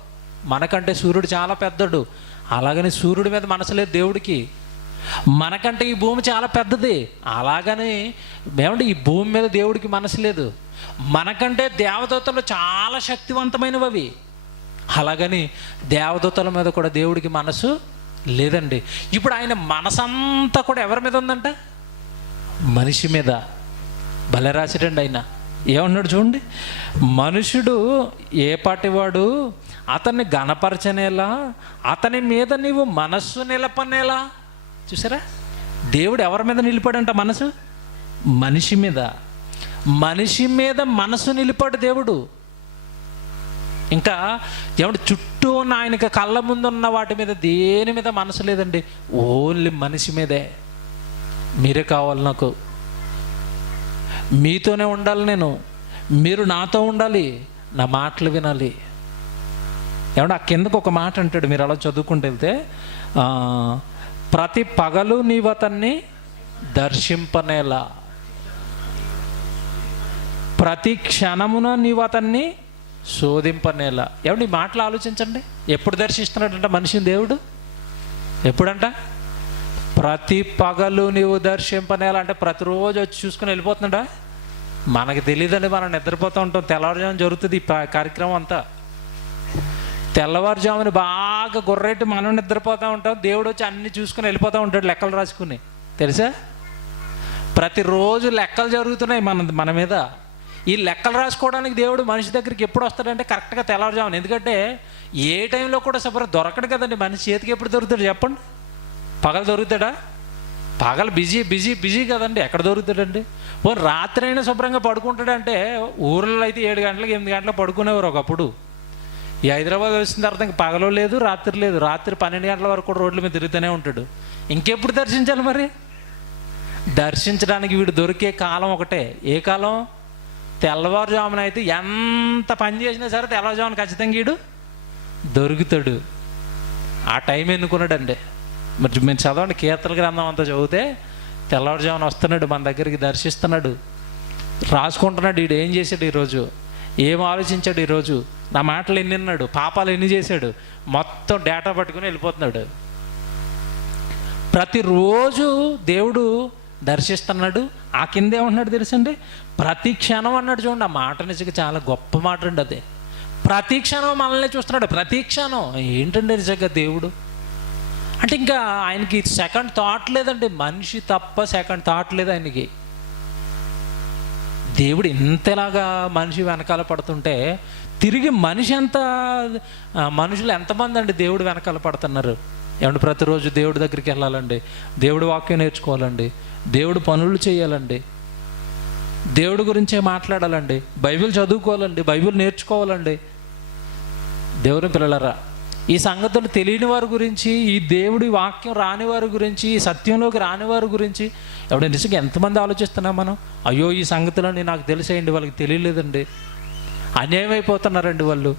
మనకంటే సూర్యుడు చాలా పెద్దడు, అలాగని సూర్యుడి మీద మనసు లేదు దేవుడికి. మనకంటే ఈ భూమి చాలా పెద్దది, అలాగని ఏమంటే ఈ భూమి మీద దేవుడికి మనసు లేదు. మనకంటే దేవదూతలు చాలా శక్తివంతమైనవి అవి, అలాగని దేవదూతల మీద కూడా దేవుడికి మనసు లేదండి. ఇప్పుడు ఆయన మనసంతా కూడా ఎవరి మీద ఉందంట? మనిషి మీద. భలే రాశాడండి ఆయన. ఏమన్నాడు చూడండి, మనుషుడు ఏ పాటివాడు, అతన్ని గణపరచనేలా, అతని మీద నీవు మనస్సు నిలపనేలా. చూసారా, దేవుడు ఎవరి మీద నిలిపాడంట? మనసు మనిషి మీద. మనిషి మీద మనసు నిలిపాడు దేవుడు. ఇంకా ఏమంటే చుట్టూ ఉన్న ఆయనకి కళ్ళ ముందు ఉన్న వాటి మీద దేని మీద మనసు లేదండి, ఓన్లీ మనిషి మీదే. మీరే కావాలి నాకు, మీతోనే ఉండాలి నేను, మీరు నాతో ఉండాలి, నా మాటలు వినాలి. ఏమంటే ఆ కిందకు ఒక మాట అంటాడు, మీరు అలా చదువుకుంటూ వెళ్తే, ప్రతి పగలు నీవు అతన్ని దర్శింపనేలా, ప్రతి క్షణమున నీవు అతన్ని శోధింపనేలా. ఏమంటే ఈ మాటలు ఆలోచించండి. ఎప్పుడు దర్శిస్తున్నాడంట మనిషిని దేవుడు? ఎప్పుడంట? ప్రతి పగలు నీవు దర్శింపనేలా. అంటే ప్రతిరోజు వచ్చి చూసుకుని వెళ్ళిపోతున్నాడా? మనకి తెలియదండి, మనం నిద్రపోతూ ఉంటాం. తెల్లవారుజామున జరుగుతుంది ఈ కార్యక్రమం అంతా. తెల్లవారుజామున బాగా గొర్రెట్టు మనం నిద్రపోతూ ఉంటాం, దేవుడు వచ్చి అన్ని చూసుకుని వెళ్ళిపోతూ ఉంటాడు లెక్కలు రాసుకుని. తెలుసా, ప్రతిరోజు లెక్కలు జరుగుతున్నాయి మన మీద. ఈ లెక్కలు రాసుకోవడానికి దేవుడు మనిషి దగ్గరికి ఎప్పుడు వస్తాడంటే కరెక్ట్గా తెల్లవారుజామున. ఎందుకంటే ఏ టైంలో కూడా శుభ్రం దొరకడు కదండి మనిషి చేతికి. ఎప్పుడు దొరుకుతాడు చెప్పండి? పగలు దొరుకుతాడా? పగలు బిజీ బిజీ బిజీ కదండి, ఎక్కడ దొరుకుతాడండి? పోనీ రాత్రి అయినా శుభ్రంగా పడుకుంటాడంటే ఊర్లో అయితే 7 గంటలకు 8 గంటలకు పడుకునేవారు ఒకప్పుడు. ఈ హైదరాబాద్ వచ్చిన తర్వాత ఇంక పగలు లేదు, రాత్రి లేదు. రాత్రి 12 గంటల వరకు కూడా రోడ్ల మీద తిరుగుతూనే ఉంటాడు. ఇంకెప్పుడు దర్శించాలి మరి? దర్శించడానికి వీడు దొరికే కాలం ఒకటే. ఏ కాలం? తెల్లవారుజామున. అయితే ఎంత పని చేసినా సరే తెల్లవారుజామున ఖచ్చితంగా వీడు దొరుకుతాడు. ఆ టైం ఎన్నుకున్నాడండి. మరి మేము చదవండి, కీర్తన గ్రంథం అంతా చదివితే తెల్లవారుజామున వస్తున్నాడు మన దగ్గరికి, దర్శిస్తున్నాడు, రాసుకుంటున్నాడు. వీడు ఏం చేశాడు ఈరోజు, ఏం ఆలోచించాడు ఈరోజు, నా మాటలు ఎన్ని విన్నాడు, పాపాలు ఎన్ని చేశాడు, మొత్తం డేటా పట్టుకుని వెళ్ళిపోతున్నాడు. ప్రతిరోజు దేవుడు దర్శిస్తున్నాడు. ఆ కింద ఏమన్నాడు తెలుసండి? ప్రతి క్షణం అన్నాడు చూడండి. ఆ మాట నిజంగా చాలా గొప్ప మాట అండి అదే. ప్రతి క్షణం మనల్ని చూస్తున్నాడు, ప్రతి క్షణం. ఏంటండి నిజంగా దేవుడు అంటే ఇంకా ఆయనకి సెకండ్ థాట్ లేదండి. మనిషి తప్ప సెకండ్ థాట్ లేదు ఆయనకి. దేవుడు ఇంతలాగా మనిషి వెనకాల పడుతుంటే తిరిగి మనుషులు ఎంతమంది అండి దేవుడు వెనకాల పడుతున్నారు? ఏమంటే ప్రతిరోజు దేవుడి దగ్గరికి వెళ్ళాలండి, దేవుడి వాక్యం నేర్చుకోవాలండి, దేవుడు పనులు చేయాలండి, దేవుడి గురించే మాట్లాడాలండి, బైబిల్ చదువుకోవాలండి, బైబిల్ నేర్చుకోవాలండి. దేవుని పిల్లలరా, ఈ సంగతులు తెలియని వారి గురించి, ఈ దేవుడి వాక్యం రాని వారి గురించి, ఈ సత్యంలోకి రాని వారి గురించి ఎవడ నిజంగా ఎంతమంది ఆలోచిస్తున్నాం మనం? అయ్యో ఈ సంగతులన్నీ నాకు తెలిసేయండి, వాళ్ళకి తెలియలేదండి. అన్యాయం అయిపోతున్నారండి వాళ్ళు.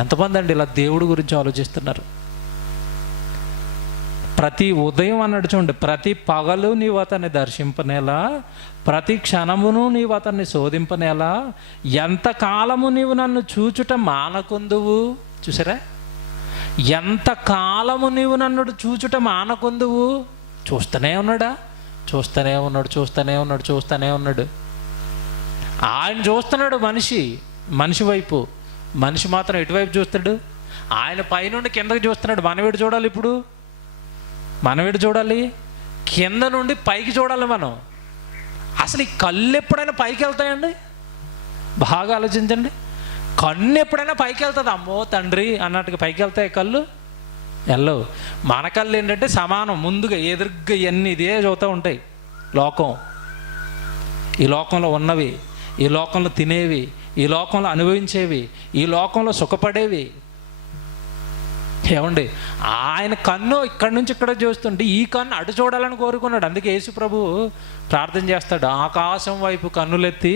ఎంతమంది అండి ఇలా దేవుడి గురించి ఆలోచిస్తున్నారు? ప్రతి ఉదయం అన్నాడు చూడండి, ప్రతి పగలు నీవు అతన్ని దర్శింపనేలా, ప్రతి క్షణమును నీవు అతన్ని శోధింపనేలా, ఎంతకాలము నీవు నన్ను చూచుట మానకుందువు. చూసారా, ఎంతకాలము నీవు నన్ను చూచుట మానకుందువు. చూస్తూనే ఉన్నాడా? చూస్తూనే ఉన్నాడు. ఆయన చూస్తున్నాడు మనిషి వైపు. మనిషి మాత్రం ఎటువైపు చూస్తాడు? ఆయన పైనుండి కిందకి చూస్తున్నాడు. మనవేడు చూడాలి, ఇప్పుడు మనవేడు చూడాలి, కింద నుండి పైకి చూడాలి మనం. అసలు ఈ కళ్ళు ఎప్పుడైనా పైకి వెళ్తాయండి? బాగా ఆలోచించండి. కన్ను ఎప్పుడైనా పైకి వెళ్తుంది? అమ్మో తండ్రి అన్నట్టుగా పైకి వెళ్తాయి కళ్ళు? వెళ్ళవు. మన కళ్ళు ఏంటంటే సమానం, ముందుగా ఎదురుగ్గా ఇవన్నీ ఇదే చూస్తూ ఉంటాయి. ఈ లోకంలో ఉన్నవి, ఈ లోకంలో తినేవి, ఈ లోకంలో అనుభవించేవి, ఈ లోకంలో సుఖపడేవి. ఏమండి, ఆయన కన్ను ఇక్కడి నుంచి ఇక్కడ చూస్తుంటే ఈ కన్ను అటు చూడాలని కోరుకున్నాడు. అందుకే యేసు ప్రభు ప్రార్థన చేస్తాడు, ఆకాశం వైపు కన్నులెత్తి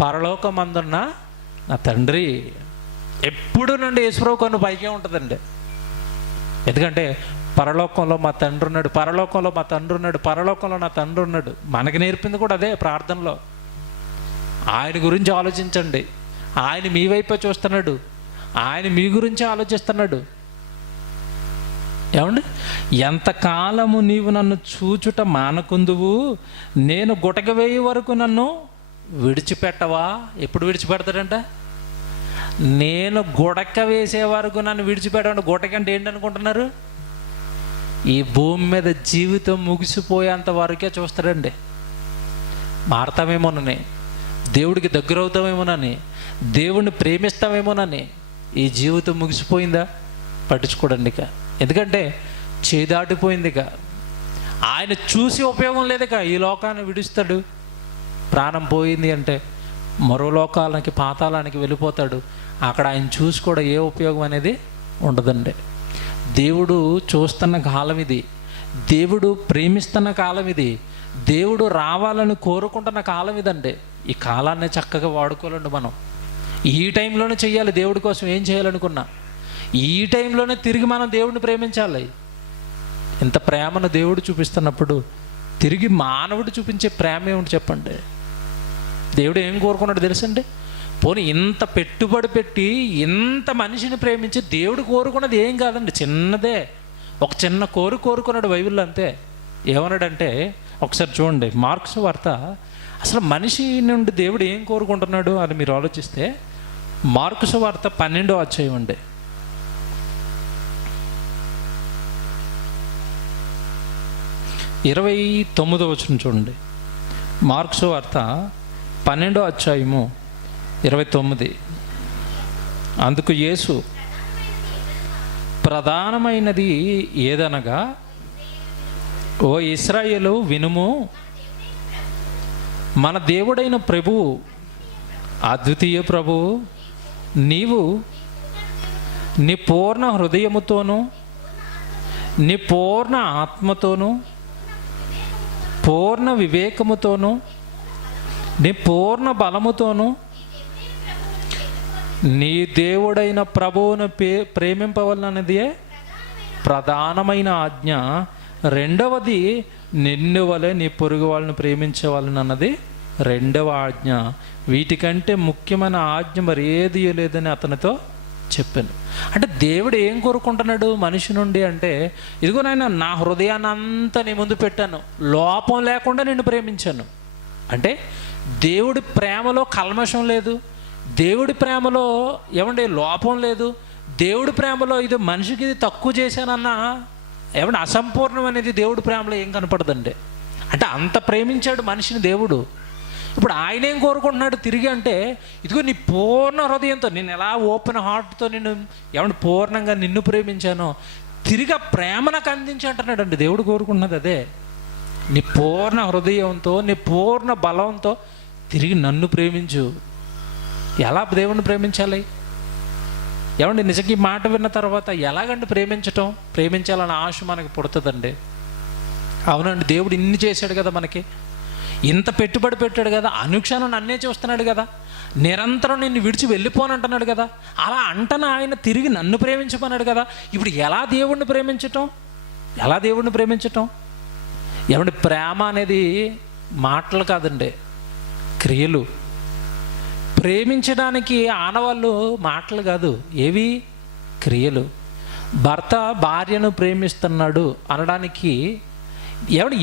పరలోకమందున్న నా తండ్రి. ఎప్పుడు నుండి యేసు ప్రభు కన్ను పైకే ఉంటుందండి. ఎందుకంటే పరలోకంలో మా తండ్రి ఉన్నాడు, పరలోకంలో మా తండ్రి ఉన్నాడు, పరలోకంలో నా తండ్రి ఉన్నాడు. మనకి నేర్పింది కూడా అదే ప్రార్థనలో. ఆయన గురించి ఆలోచించండి. ఆయన మీ వైపే చూస్తున్నాడు, ఆయన మీ గురించి ఆలోచిస్తున్నాడు. ఏమండి, ఎంతకాలము నీవు నన్ను చూచుట మానకుందువు, నేను గుటక వేయి వరకు నన్ను విడిచిపెట్టవా. ఎప్పుడు విడిచిపెడతాడంట? నేను గుడక వేసే వరకు నన్ను విడిచిపెట్టండి. గుటకంటే ఏంటనుకుంటున్నారు? ఈ భూమి మీద జీవితం ముగిసిపోయేంత వరకే చూస్తాడండి. మారతామేమోనని, దేవుడికి దగ్గర అవుతామేమోనని, దేవుణ్ణి ప్రేమిస్తామేమోనని. ఈ జీవితం ముగిసిపోయిందా పట్టించుకోడండి ఇక. ఎందుకంటే చేదాటిపోయింది ఇక. ఆయన చూసి ఉపయోగం లేదు ఇక. ఈ లోకాన్ని విడుస్తాడు, ప్రాణం పోయింది అంటే మరో లోకాలకి, పాతాళానికి వెళ్ళిపోతాడు. అక్కడ ఆయన చూసి కూడా ఏ ఉపయోగం అనేది ఉండదండి. దేవుడు చూస్తున్న కాలం ఇది, దేవుడు ప్రేమిస్తున్న కాలం ఇది, దేవుడు రావాలని కోరుకుంటున్న కాలం ఇదండి. ఈ కాలాన్ని చక్కగా వాడుకోవాలండి మనం. ఈ టైంలోనే చెయ్యాలి. దేవుడి కోసం ఏం చేయాలనుకున్నా ఈ టైంలోనే తిరిగి మనం దేవుడిని ప్రేమించాలి. ఇంత ప్రేమను దేవుడు చూపిస్తున్నప్పుడు తిరిగి మానవుడు చూపించే ప్రేమ ఏమిటి చెప్పండి? దేవుడు ఏం కోరుకున్నాడు తెలుసండి? పోనీ ఇంత పెట్టుబడి పెట్టి ఇంత మనిషిని ప్రేమించి దేవుడు కోరుకున్నది ఏం కాదండి, చిన్నదే. ఒక చిన్న కోరుకున్నాడు బైబిల్లో, అంతే. ఏమన్నాడంటే ఒకసారి చూడండి, మార్కు సువార్త. అసలు మనిషి నుండి దేవుడు ఏం కోరుకుంటున్నాడు అని మీరు ఆలోచిస్తే, మార్కు సువార్త 12వ అధ్యాయం అండి. 29వ వచనం చూడండి. మార్కు సువార్త 12వ అధ్యాయము 29. అందుకు యేసు, ప్రధానమైనది ఏదనగా, ఓ ఇశ్రాయేలు వినుము, మన దేవుడైన ప్రభువు, అద్వితీయ ప్రభువు, నీవు నీ పూర్ణ హృదయముతోనూ, నీ పూర్ణ ఆత్మతోనూ, పూర్ణ వివేకముతోనూ, నీ పూర్ణ బలముతోనూ నీ దేవుడైన ప్రభువును ప్రేమింపవలనదే ప్రధానమైన ఆజ్ఞ. రెండవది, నిన్ను వలె నీ పొరుగు వాళ్ళని ప్రేమించవాలన్నది రెండవ ఆజ్ఞ. వీటికంటే ముఖ్యమైన ఆజ్ఞ మరి ఏది లేదని అతనితో చెప్పాను. అంటే దేవుడు ఏం కోరుకుంటున్నాడు మనిషి నుండి అంటే, ఇదిగో నాయన, నా హృదయాన్ని అంతా నీ ముందు పెట్టాను, లోపం లేకుండా నిన్ను ప్రేమించాను. అంటే దేవుడి ప్రేమలో కల్మషం లేదు, దేవుడి ప్రేమలో ఏమంటే లోపం లేదు, దేవుడి ప్రేమలో ఇది మనిషికి ఇది తక్కువ చేశానన్నా ఏమంటే అసంపూర్ణం అనేది దేవుడి ప్రేమలో ఏం కనపడదండి. అంటే అంత ప్రేమించాడు మనిషిని దేవుడు. ఇప్పుడు ఆయన ఏం కోరుకుంటున్నాడు తిరిగి అంటే, ఇదిగో నీ పూర్ణ హృదయంతో, నేను ఎలా ఓపెన్ హార్ట్తో నిన్ను ఏమంటే పూర్ణంగా నిన్ను ప్రేమించానో తిరిగి ఆ ప్రేమ నాకు అందించి అంటున్నాడు అండి. దేవుడు కోరుకుంటున్నది అదే. నీ పూర్ణ హృదయంతో, నీ పూర్ణ బలంతో తిరిగి నన్ను ప్రేమించు. ఎలా దేవుణ్ణి ప్రేమించాలి? ఏమండి, నిజంగా ఈ మాట విన్న తర్వాత ఎలాగండి ప్రేమించాలన్న ఆశ మనకి పుడుతుందండి. అవునండి, దేవుడు ఇన్ని చేశాడు కదా మనకి. ఇంత పెట్టుబడి పెట్టాడు కదా, అనుక్షణం నన్నే చూస్తున్నాడు కదా, నిరంతరం నిన్ను విడిచి వెళ్ళిపోనంటున్నాడు కదా, అలా అంటన ఆయన తిరిగి నన్ను ప్రేమించమన్నాడు కదా. ఇప్పుడు ఎలా దేవుణ్ణి ప్రేమించటం? ఏమంటే ప్రేమ అనేది మాటలు కాదండి, క్రియలు. ప్రేమించడానికి ఆనవాళ్ళు మాటలు కాదు, ఏవి? క్రియలు. భర్త భార్యను ప్రేమిస్తున్నాడు అనడానికి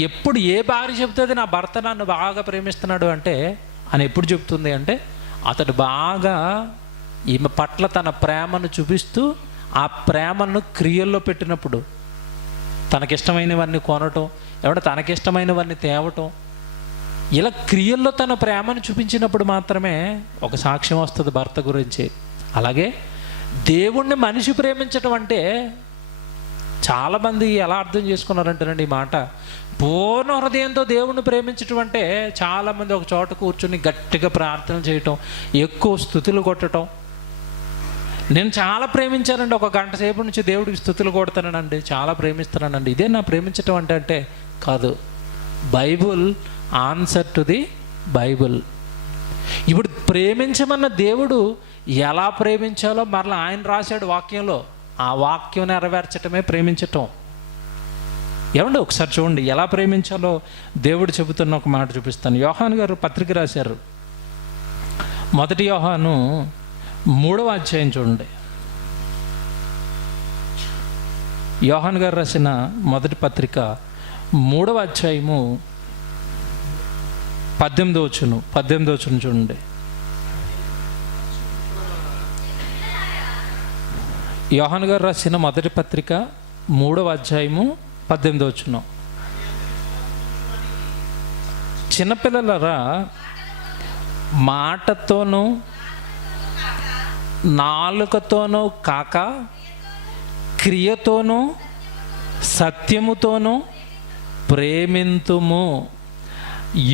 ఎప్పుడు ఏ భార్య చెప్తుంది నా భర్త నన్ను బాగా ప్రేమిస్తున్నాడు అంటే అని ఎప్పుడు చెప్తుంది అంటే అతడు బాగా ఈమె పట్ల తన ప్రేమను చూపిస్తూ ఆ ప్రేమను క్రియల్లో పెట్టినప్పుడు, తనకిష్టమైనవన్నీ కొనటం, తనకిష్టమైనవన్నీ తేవటం, ఇలా క్రియల్లో తన ప్రేమను చూపించినప్పుడు మాత్రమే ఒక సాక్ష్యం వస్తుంది భర్త గురించి. అలాగే దేవుణ్ణి మనిషి ప్రేమించటం అంటే చాలామంది ఎలా అర్థం చేసుకున్నారంటేనండి ఈ మాట, పూర్ణ హృదయంతో దేవుణ్ణి ప్రేమించటం అంటే చాలామంది ఒక చోట కూర్చొని గట్టిగా ప్రార్థన చేయటం, ఎక్కువ స్తుతులు కొట్టడం. నేను చాలా ప్రేమించానండి, 1 గంట సేపు నుంచి దేవుడికి స్తుతులు కొడతానండి, చాలా ప్రేమిస్తానండి, ఇదే నా ప్రేమించటం అంటే కాదు. Bible answer to the Bible. ఇప్పుడు ప్రేమించమన్న దేవుడు ఎలా ప్రేమించాలో మరలా ఆయన రాశాడు వాక్యంలో. ఆ వాక్యం నెరవేర్చటమే ప్రేమించటం. ఒకసారి చూడండి ఎలా ప్రేమించాలో దేవుడు చెబుతున్న ఒక మాట చూపిస్తాను. యోహాను గారు పత్రిక రాశారు, 1 యోహాను 3వ అధ్యాయం చూడండి. యోహాను గారు రాసిన మొదటి పత్రిక 3వ అధ్యాయము 18వ వచనం చూడండి. యోహాను గారు రాసిన మొదటి పత్రిక 3వ అధ్యాయము 18వ వచనం. చిన్నపిల్లలరా, మాటతోనూ నాలుకతోనూ కాక క్రియతోనూ సత్యముతోనూ ప్రేమింతుము,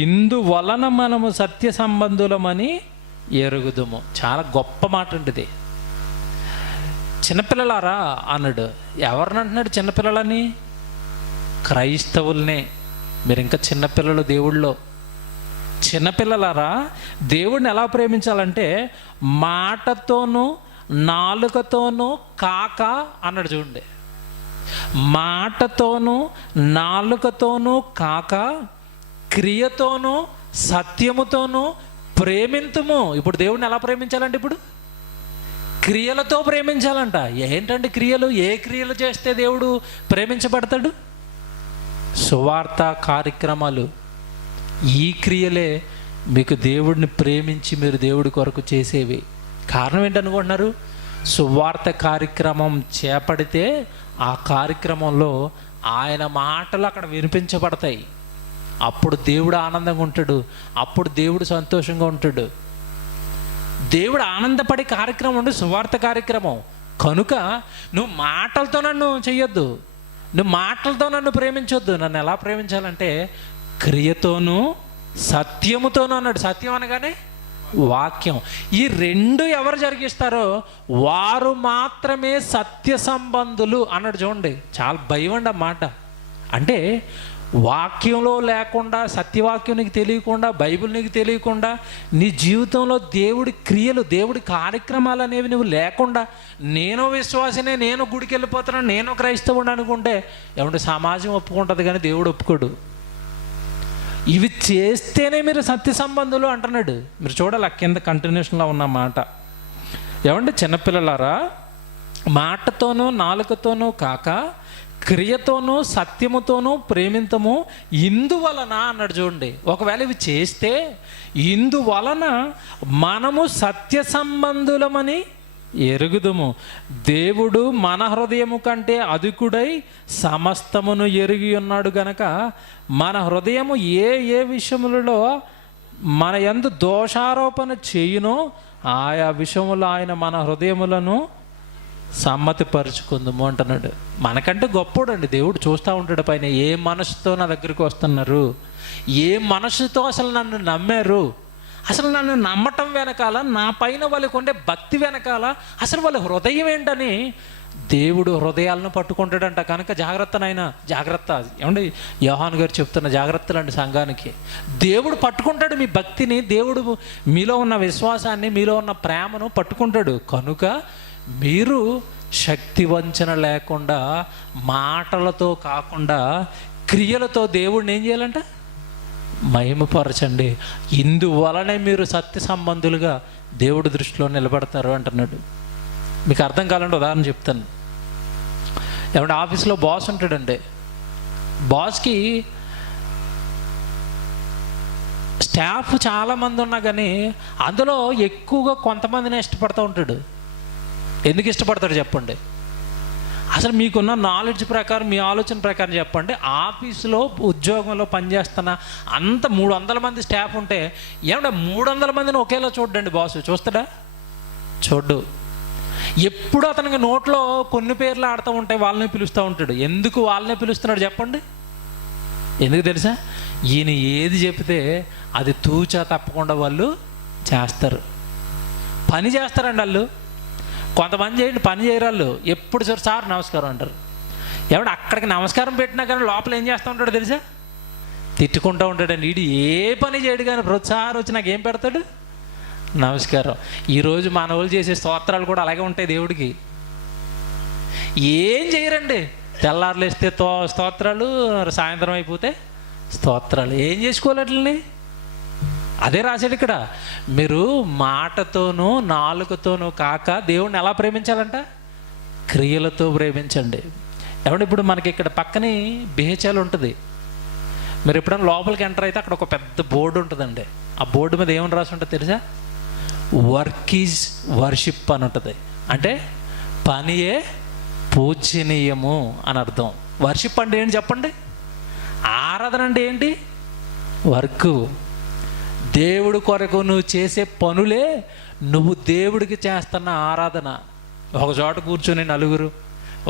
ఇందువలన మనము సత్య సంబంధులమని ఎరుగుదుము. చాలా గొప్ప మాట ఉంటుంది. చిన్నపిల్లలారా అన్నాడు. ఎవరిని అంటున్నాడు చిన్నపిల్లలని? క్రైస్తవుల్నే. మీరు ఇంకా చిన్నపిల్లలు దేవుళ్ళో. చిన్నపిల్లలారా, దేవుడిని ఎలా ప్రేమించాలంటే మాటతోనూ నాలుకతోనూ కాక అన్నాడు. చూడండి, మాటతోనూ నాలుకతోనూ కాక క్రియతోనూ సత్యముతోనూ ప్రేమింతుము. ఇప్పుడు దేవుడిని ఎలా ప్రేమించాలంటే ఇప్పుడు క్రియలతో ప్రేమించాలంట. ఏంటంటే క్రియలు? ఏ క్రియలు చేస్తే దేవుడు ప్రేమించబడతాడు? సువార్త కార్యక్రమాలు. ఈ క్రియలే మీకు దేవుడిని ప్రేమించి మీరు దేవుడి కొరకు చేసేవి. కారణం ఏంటనుకుంటున్నారు? సువార్త కార్యక్రమం చేపడితే ఆ కార్యక్రమంలో ఆయన మాటలు అక్కడ వినిపించబడతాయి. అప్పుడు దేవుడు ఆనందంగా ఉంటాడు, అప్పుడు దేవుడు సంతోషంగా ఉంటాడు. దేవుడు ఆనందపడే కార్యక్రమం ఉండి సువార్త కార్యక్రమం. కనుక నువ్వు మాటలతో నన్ను చెయ్యొద్దు, నువ్వు మాటలతో నన్ను ప్రేమించొద్దు. నన్ను ఎలా ప్రేమించాలంటే క్రియతోనూ సత్యముతోనూ అన్నాడు. సత్యం అనగానే వాక్యం. ఈ రెండు ఎవరు జరిగిస్తారో వారు మాత్రమే సత్య సంబంధులు అన్నాడు. చూడండి, చాలా భయం అండి ఆ మాట. అంటే వాక్యంలో లేకుండా, సత్యవాక్యం నీకు తెలియకుండా, బైబిల్ నీకు తెలియకుండా, నీ జీవితంలో దేవుడి క్రియలు, దేవుడి కార్యక్రమాలు అనేవి నువ్వు లేకుండా, నేను విశ్వాసనే, నేను గుడికి వెళ్ళిపోతున్నాను, నేను క్రైస్తవుడు అనుకుంటే సమాజం ఒప్పుకుంటుంది కానీ దేవుడు ఒప్పుకోడు. ఇవి చేస్తేనే మీరు సత్య సంబంధులు అంటున్నాడు. మీరు చూడాలి కింద కంటిన్యూషన్లో ఉన్న మాట. చిన్నపిల్లలారా, మాటతోనూ నాలుకతోనూ కాక క్రియతోనూ సత్యముతోనూ ప్రేమింతము, ఇందువలన అన్నాడు. చూడండి, ఒకవేళ ఇవి చేస్తే ఇందువలన మనము సత్య సంబంధులమని ఎరుగుదుము. దేవుడు మన హృదయము కంటే అధికుడై సమస్తమును ఎరిగి ఉన్నాడు గనక మన హృదయము ఏ ఏ విషయములలో మన యందు దోషారోపణ చేయునో ఆయా విషయములో ఆయన మన హృదయములను సమ్మతిపరుచుకుందాము అంటున్నాడు. మనకంటే గొప్పోడు అండి దేవుడు. చూస్తూ ఉంటాడు పైన, ఏ మనసుతో నా దగ్గరికి వస్తున్నారు, ఏ మనసుతో అసలు నన్ను నమ్మారు, అసలు నన్ను నమ్మటం వెనకాల, నా పైన వాళ్ళకు ఉండే భక్తి వెనకాల అసలు వాళ్ళ హృదయం ఏంటని దేవుడు హృదయాలను పట్టుకుంటాడంట. కనుక జాగ్రత్త నాయన, జాగ్రత్త. ఏమండి, యోహాను గారు చెప్తున్న జాగ్రత్తలు అండి సంఘానికి. దేవుడు పట్టుకుంటాడు మీ భక్తిని, దేవుడు మీలో ఉన్న విశ్వాసాన్ని, మీలో ఉన్న ప్రేమను పట్టుకుంటాడు. కనుక మీరు శక్తి వంచన లేకుండా, మాటలతో కాకుండా క్రియలతో దేవుడిని ఏం చేయాలంట? మహిమపరచండి. ఇందువలనే మీరు సత్య సంబంధులుగా దేవుడి దృష్టిలో నిలబడతారు అంటున్నాడు. మీకు అర్థం కావాలంటే ఉదాహరణ చెప్తాను. ఏమంటే ఆఫీస్లో బాస్ ఉంటాడండి. బాస్కి స్టాఫ్ చాలామంది ఉన్నా కానీ అందులో ఎక్కువగా కొంతమందిని ఇష్టపడుతూ ఉంటాడు. ఎందుకు ఇష్టపడతాడు చెప్పండి? అసలు మీకున్న నాలెడ్జ్ ప్రకారం, మీ ఆలోచన ప్రకారం చెప్పండి. ఆఫీసులో ఉద్యోగంలో పనిచేస్తున్న అంత 300 మంది స్టాఫ్ ఉంటే ఏమంటే 300 మందిని ఒకేలా చూడండి బాసు. చూస్తాడా? చూడ్డు. ఎప్పుడు అతనికి నోట్లో కొన్ని పేర్లు ఆడుతూ ఉంటాయి, వాళ్ళని పిలుస్తూ ఉంటాడు. ఎందుకు వాళ్ళనే పిలుస్తున్నాడు చెప్పండి? ఎందుకు తెలుసా? ఈయన ఏది చెప్తే అది తూచా తప్పకుండా వాళ్ళు చేస్తారు, పని చేస్తారండి వాళ్ళు. కొంతమంది చేయండి, పని చేయరు వాళ్ళు. ఎప్పుడు సార్ నమస్కారం అంటారు. ఎవడు అక్కడికి నమస్కారం పెట్టినా కానీ లోపల ఏం చేస్తూ ఉంటాడు తెలుసా? తిట్టుకుంటూ ఉంటాడండి. వీడు ఏ పని చేయడు కానీ ప్రోత్సాహం వచ్చి నాకు ఏం పెడతాడు? నమస్కారం. ఈరోజు మన వాళ్ళు చేసే స్తోత్రాలు కూడా అలాగే ఉంటాయి దేవుడికి. ఏం చేయరండి. తెల్లారులేస్తే స్తోత్రాలు, సాయంత్రం అయిపోతే స్తోత్రాలు. ఏం చేసుకోవాలని అదే రాశాడు ఇక్కడ. మీరు మాటతోనూ నాలుకతోనూ కాక దేవుణ్ణి ఎలా ప్రేమించాలంట? క్రియలతో ప్రేమించండి. ఏమంటే ఇప్పుడు మనకి ఇక్కడ పక్కనే బిహెచ్ఎల్ ఉంటుంది. మీరు ఎప్పుడైనా లోపలికి ఎంటర్ అయితే అక్కడ ఒక పెద్ద బోర్డు ఉంటుందండి. ఆ బోర్డు మీద ఏమని రాసి ఉంటుంది తెలుసా? వర్క్ ఈజ్ వర్షిప్ అని ఉంటుంది. అంటే పనియే పూజనీయము అని అర్థం. వర్షిప్ అంటే ఏంటి చెప్పండి? ఆరాధన అంటే ఏంటి? వర్క్. దేవుడి కొరకు నువ్వు చేసే పనులే నువ్వు దేవుడికి చేస్తున్న ఆరాధన. ఒక చోట కూర్చొని నలుగురు,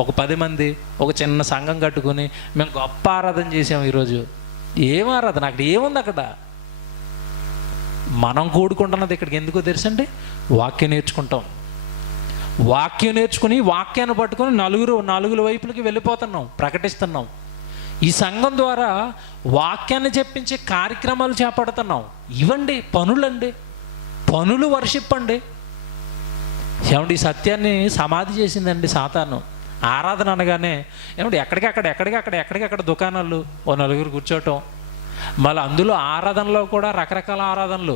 ఒక 10 మంది ఒక చిన్న సంఘం కట్టుకుని మేము గొప్ప ఆరాధన చేసాము ఈరోజు. ఏం ఆరాధన? అక్కడ ఏముంది? అక్కడ మనం కూడుకుంటున్నది ఇక్కడికి ఎందుకో తెలుసండి? వాక్యం నేర్చుకుంటాం. వాక్యం నేర్చుకుని వాక్యాన్ని పట్టుకొని నలుగురు వైపులకి వెళ్ళిపోతున్నాం, ప్రకటిస్తున్నాం. ఈ సంఘం ద్వారా వాక్యాన్ని చెప్పించే కార్యక్రమాలు చేపడుతున్నాం. ఇవండి పనులండి. పనులు వర్షిప్ అండి. ఏమండి, ఈ సత్యాన్ని సమాధి చేసిందండి సాతాను. ఆరాధన అనగానే ఏమంటే ఎక్కడికక్కడ దుకాణాలు, ఓ నలుగురు కూర్చోవటం. మళ్ళీ అందులో ఆరాధనలో కూడా రకరకాల ఆరాధనలు.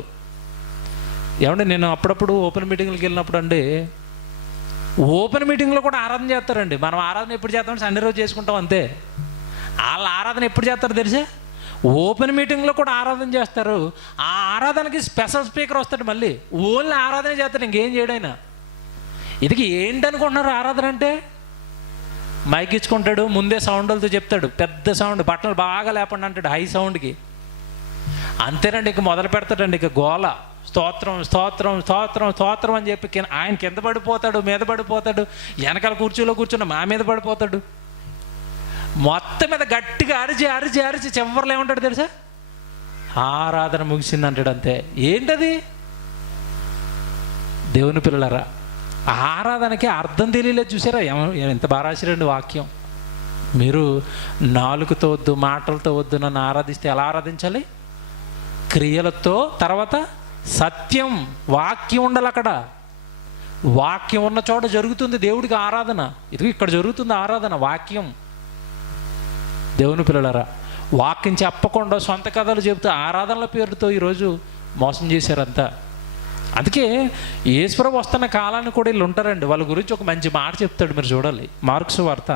ఏమంటే నేను అప్పుడప్పుడు ఓపెన్ మీటింగ్లకు వెళ్ళినప్పుడు అండి, ఓపెన్ మీటింగ్లో కూడా ఆరాధన చేస్తారండి. మనం ఆరాధన ఎప్పుడు చేస్తాం? సండే రోజు చేసుకుంటాం అంతే. వాళ్ళ ఆరాధన ఎప్పుడు చేస్తారో తెలుసా? ఓపెన్ మీటింగ్లో కూడా ఆరాధన చేస్తారు. ఆ ఆరాధనకి స్పెషల్ స్పీకర్ వస్తాడు. మళ్ళీ ఓన్లీ ఆరాధన చేస్తాడు, ఇంకేం చేయడైనా. ఇది ఏంటనుకుంటున్నారు? ఆరాధన అంటే మైక్ ఇచ్చుకుంటాడు, ముందే సౌండ్లతో చెప్తాడు, పెద్ద సౌండ్, బట్టలు బాగా లేపండి అంటాడు హై సౌండ్కి. అంతేనండి, ఇక మొదలు పెడతాడండి ఇక గోల. స్తోత్రం స్తోత్రం స్తోత్రం స్తోత్రం అని చెప్పి ఆయన కింద పడిపోతాడు, మీద పడిపోతాడు, వెనకాల కుర్చీలో కూర్చున్న మా మీద పడిపోతాడు. మొత్తం మీద గట్టిగా అరిచి చివరిలో ఏమంటాడు తెలుసా? ఆరాధన ముగిసింది అంటాడు. అంతే. ఏంటది? దేవుని పిల్లలరా, ఆరాధనకి అర్థం తెలియలేదు. చూసారా ఎంత బాగా రాసిరండి వాక్యం. మీరు నాలుకతో వద్దు, మాటలతో వద్దు నన్ను ఆరాధిస్తే ఎలా ఆరాధించాలి? క్రియలతో. తర్వాత సత్యం, వాక్యం ఉండాలి. అక్కడ వాక్యం ఉన్న చోట జరుగుతుంది దేవుడికి ఆరాధన. ఇది ఇక్కడ జరుగుతుంది ఆరాధన, వాక్యం. దేవుని పిల్లలరా, వాక్యం చెప్పకుండా సొంత కథలు చెబుతూ ఆరాధనల పేరుతో ఈరోజు మోసం చేశారంతా. అందుకే యేసుప్రభు వస్తున్న కాలాన్ని కూడా వీళ్ళు ఉంటారండి. వాళ్ళ గురించి ఒక మంచి మాట చెప్తాడు, మీరు చూడాలి. మార్కు సువార్త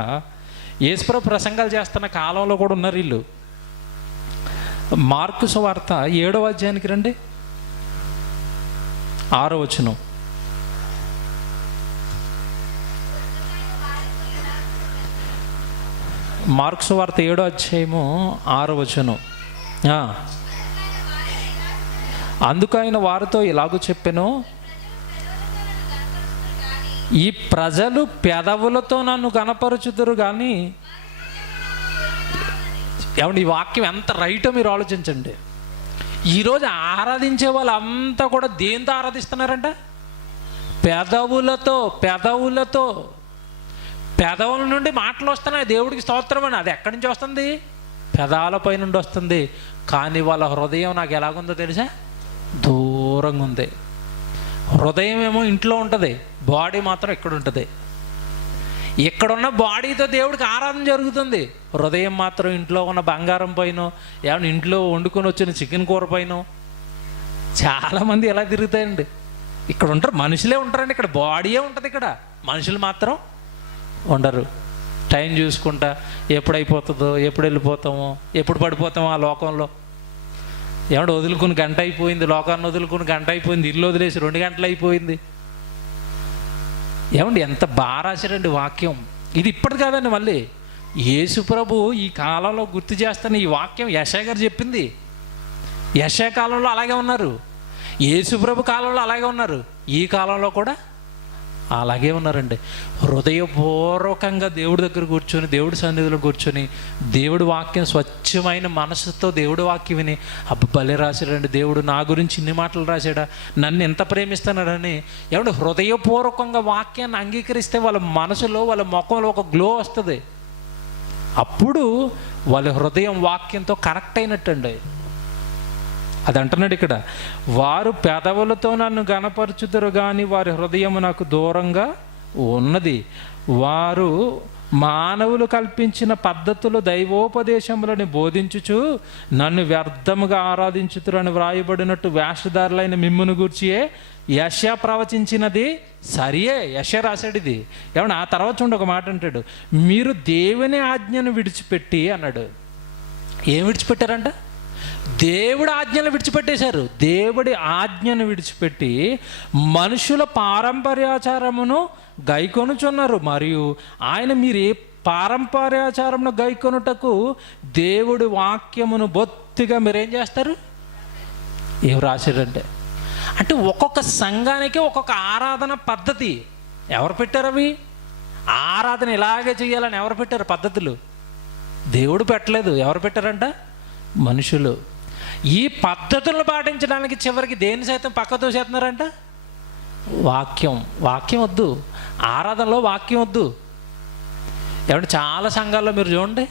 యేసుప్రభు ప్రసంగాలు చేస్తున్న కాలంలో కూడా ఉన్నారు వీళ్ళు. మార్కు సువార్త 7వ అధ్యాయానికి రండి, 6వ వచనం. మార్కు సువార్త 7వ అధ్యాయము 6వ వచనం. అందుకు ఆయన వారితో ఇలాగూ చెప్పెను, ఈ ప్రజలు పెదవులతో నన్ను కనపరుచుదురు కానీ. ఏమండి, ఈ వాక్యం ఎంత రైటో మీరు ఆలోచించండి. ఈరోజు ఆరాధించే వాళ్ళు అంతా కూడా దేంతో ఆరాధిస్తున్నారంట? పెదవులతో. పెదవుల నుండి మాటలు వస్తున్నాయి దేవుడికి స్తోత్రం అని. అది ఎక్కడి నుంచి వస్తుంది? పెదాలపై నుండి వస్తుంది. కానీ వాళ్ళ హృదయం నాకు ఎలాగుందో తెలుసా? దూరంగా ఉంది. హృదయం ఏమో ఇంట్లో ఉంటుంది, బాడీ మాత్రం ఇక్కడ ఉంటుంది. ఇక్కడున్న బాడీతో దేవుడికి ఆరాధన జరుగుతుంది, హృదయం మాత్రం ఇంట్లో ఉన్న బంగారం పైన, ఏమన్నా ఇంట్లో వండుకొని వచ్చిన చికెన్ కూర పైన. చాలామంది ఎలా తిరుగుతాయండి. ఇక్కడ ఉంటారు, మనుషులే ఉంటారండి, ఇక్కడ బాడీయే ఉంటుంది, ఇక్కడ మనుషులు మాత్రం ఉండరు. టైం చూసుకుంటా ఎప్పుడు అయిపోతుందో, ఎప్పుడు వెళ్ళిపోతామో, ఎప్పుడు పడిపోతామో ఆ లోకంలో. ఏమంటే వదులుకుని గంట అయిపోయింది, లోకాన్ని వదులుకుని గంట అయిపోయింది, ఇల్లు వదిలేసి 2 గంటలు అయిపోయింది. ఏమండి ఎంత బాగా రాశారండి వాక్యం. ఇది ఇప్పటి కాదండి, మళ్ళీ యేసుప్రభు ఈ కాలంలో గుర్తు చేస్తాను. ఈ వాక్యం యెషయా గారు చెప్పింది. యెషయా కాలంలో అలాగే ఉన్నారు, యేసుప్రభు కాలంలో అలాగే ఉన్నారు, ఈ కాలంలో కూడా అలాగే ఉన్నారండి. హృదయపూర్వకంగా దేవుడి దగ్గర కూర్చొని, దేవుడి సన్నిధిలో కూర్చొని, దేవుడి వాక్యం స్వచ్ఛమైన మనసుతో దేవుడి వాక్యం విని, భలే రాశాడండి దేవుడు, నా గురించి ఇన్ని మాటలు రాశాడా, నన్ను ఎంత ప్రేమిస్తున్నాడని. ఏమంటే హృదయపూర్వకంగా వాక్యాన్ని అంగీకరిస్తే వాళ్ళ మనసులో, వాళ్ళ ముఖంలో ఒక గ్లో వస్తుంది. అప్పుడు వాళ్ళ హృదయం వాక్యంతో కనెక్ట్ అయినట్టండి. అది అంటున్నాడు ఇక్కడ, వారు పెదవులతో నన్ను గణపరచుదురు కానీ వారి హృదయం నాకు దూరంగా ఉన్నది. వారు మానవులు కల్పించిన పద్ధతులు దైవోపదేశములను బోధించుచు నన్ను వ్యర్థముగా ఆరాధించుతురని వ్రాయబడినట్టు వేషధారులైన మిమ్మును గూర్చియే యెషయా ప్రవచించినది సరియే. యెషయా రాశాడు ఇది. ఏమన్నా ఆ తర్వాత చూడండి, ఒక మాట అంటాడు, మీరు దేవుని ఆజ్ఞను విడిచిపెట్టి అన్నాడు. ఏం విడిచిపెట్టారంట? దేవుడి ఆజ్ఞను విడిచిపెట్టేశారు. దేవుడి ఆజ్ఞను విడిచిపెట్టి మనుషుల పారంపర్యాచారమును గైకొనుచున్నారు. మరియు ఆయన మీరు ఏ పారంపర్యాచారమును గైకొనుటకు దేవుడి వాక్యమును బొత్తిగా మీరేం చేస్తారు? ఏం రాశారంటే, అంటే ఒక్కొక్క సంఘానికి ఒక్కొక్క ఆరాధన పద్ధతి. ఎవరు పెట్టారు అవి? ఆరాధన ఇలాగే చేయాలని ఎవరు పెట్టారు పద్ధతులు? దేవుడు పెట్టలేదు. ఎవరు పెట్టారంట? మనుషులు. ఈ పద్ధతులను పాటించడానికి చివరికి దేని సైతం పక్కతో చేస్తున్నారంట? వాక్యం. వాక్యం వద్దు, ఆరాధనలో వాక్యం వద్దు. ఏమంటే చాలా సంఘాల్లో మీరు చూడండి,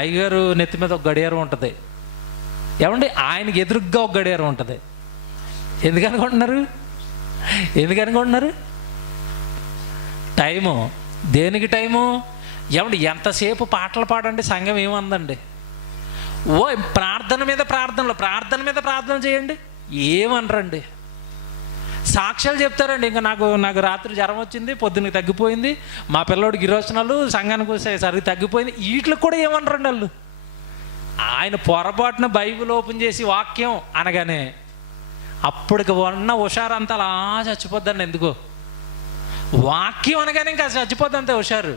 అయ్యగారు నెత్తి మీద ఒక గడియారం ఉంటుంది, ఏమండి ఆయనకి ఎదురుగ్గా ఒక గడియారం ఉంటుంది. ఎందుకనుకుంటున్నారు? ఎందుకనుకుంటున్నారు? టైము. దేనికి టైము? ఏమండి ఎంతసేపు పాటలు పాడండి, సంఘం ఏమందండి? ఓ ప్రార్థన మీద ప్రార్థనలు, ప్రార్థన మీద ప్రార్థన చేయండి, ఏమనరండి. సాక్ష్యాలు చెప్తారండి, ఇంకా నాకు రాత్రి జ్వరం వచ్చింది, పొద్దున్నకి తగ్గిపోయింది, మా పిల్లోడికి గిరోచనాలు, సంఘానికి వస్తే సరిగ్గా తగ్గిపోయింది, వీటికి కూడా ఏమనరండి వాళ్ళు. ఆయన పొరపాటున బైబిల్ ఓపెన్ చేసి వాక్యం అనగానే అప్పటికి ఉన్న హుషారంతా అలా చచ్చిపోద్దండి. ఎందుకో వాక్యం అనగానే ఇంకా చచ్చిపోద్దంతే హుషారు.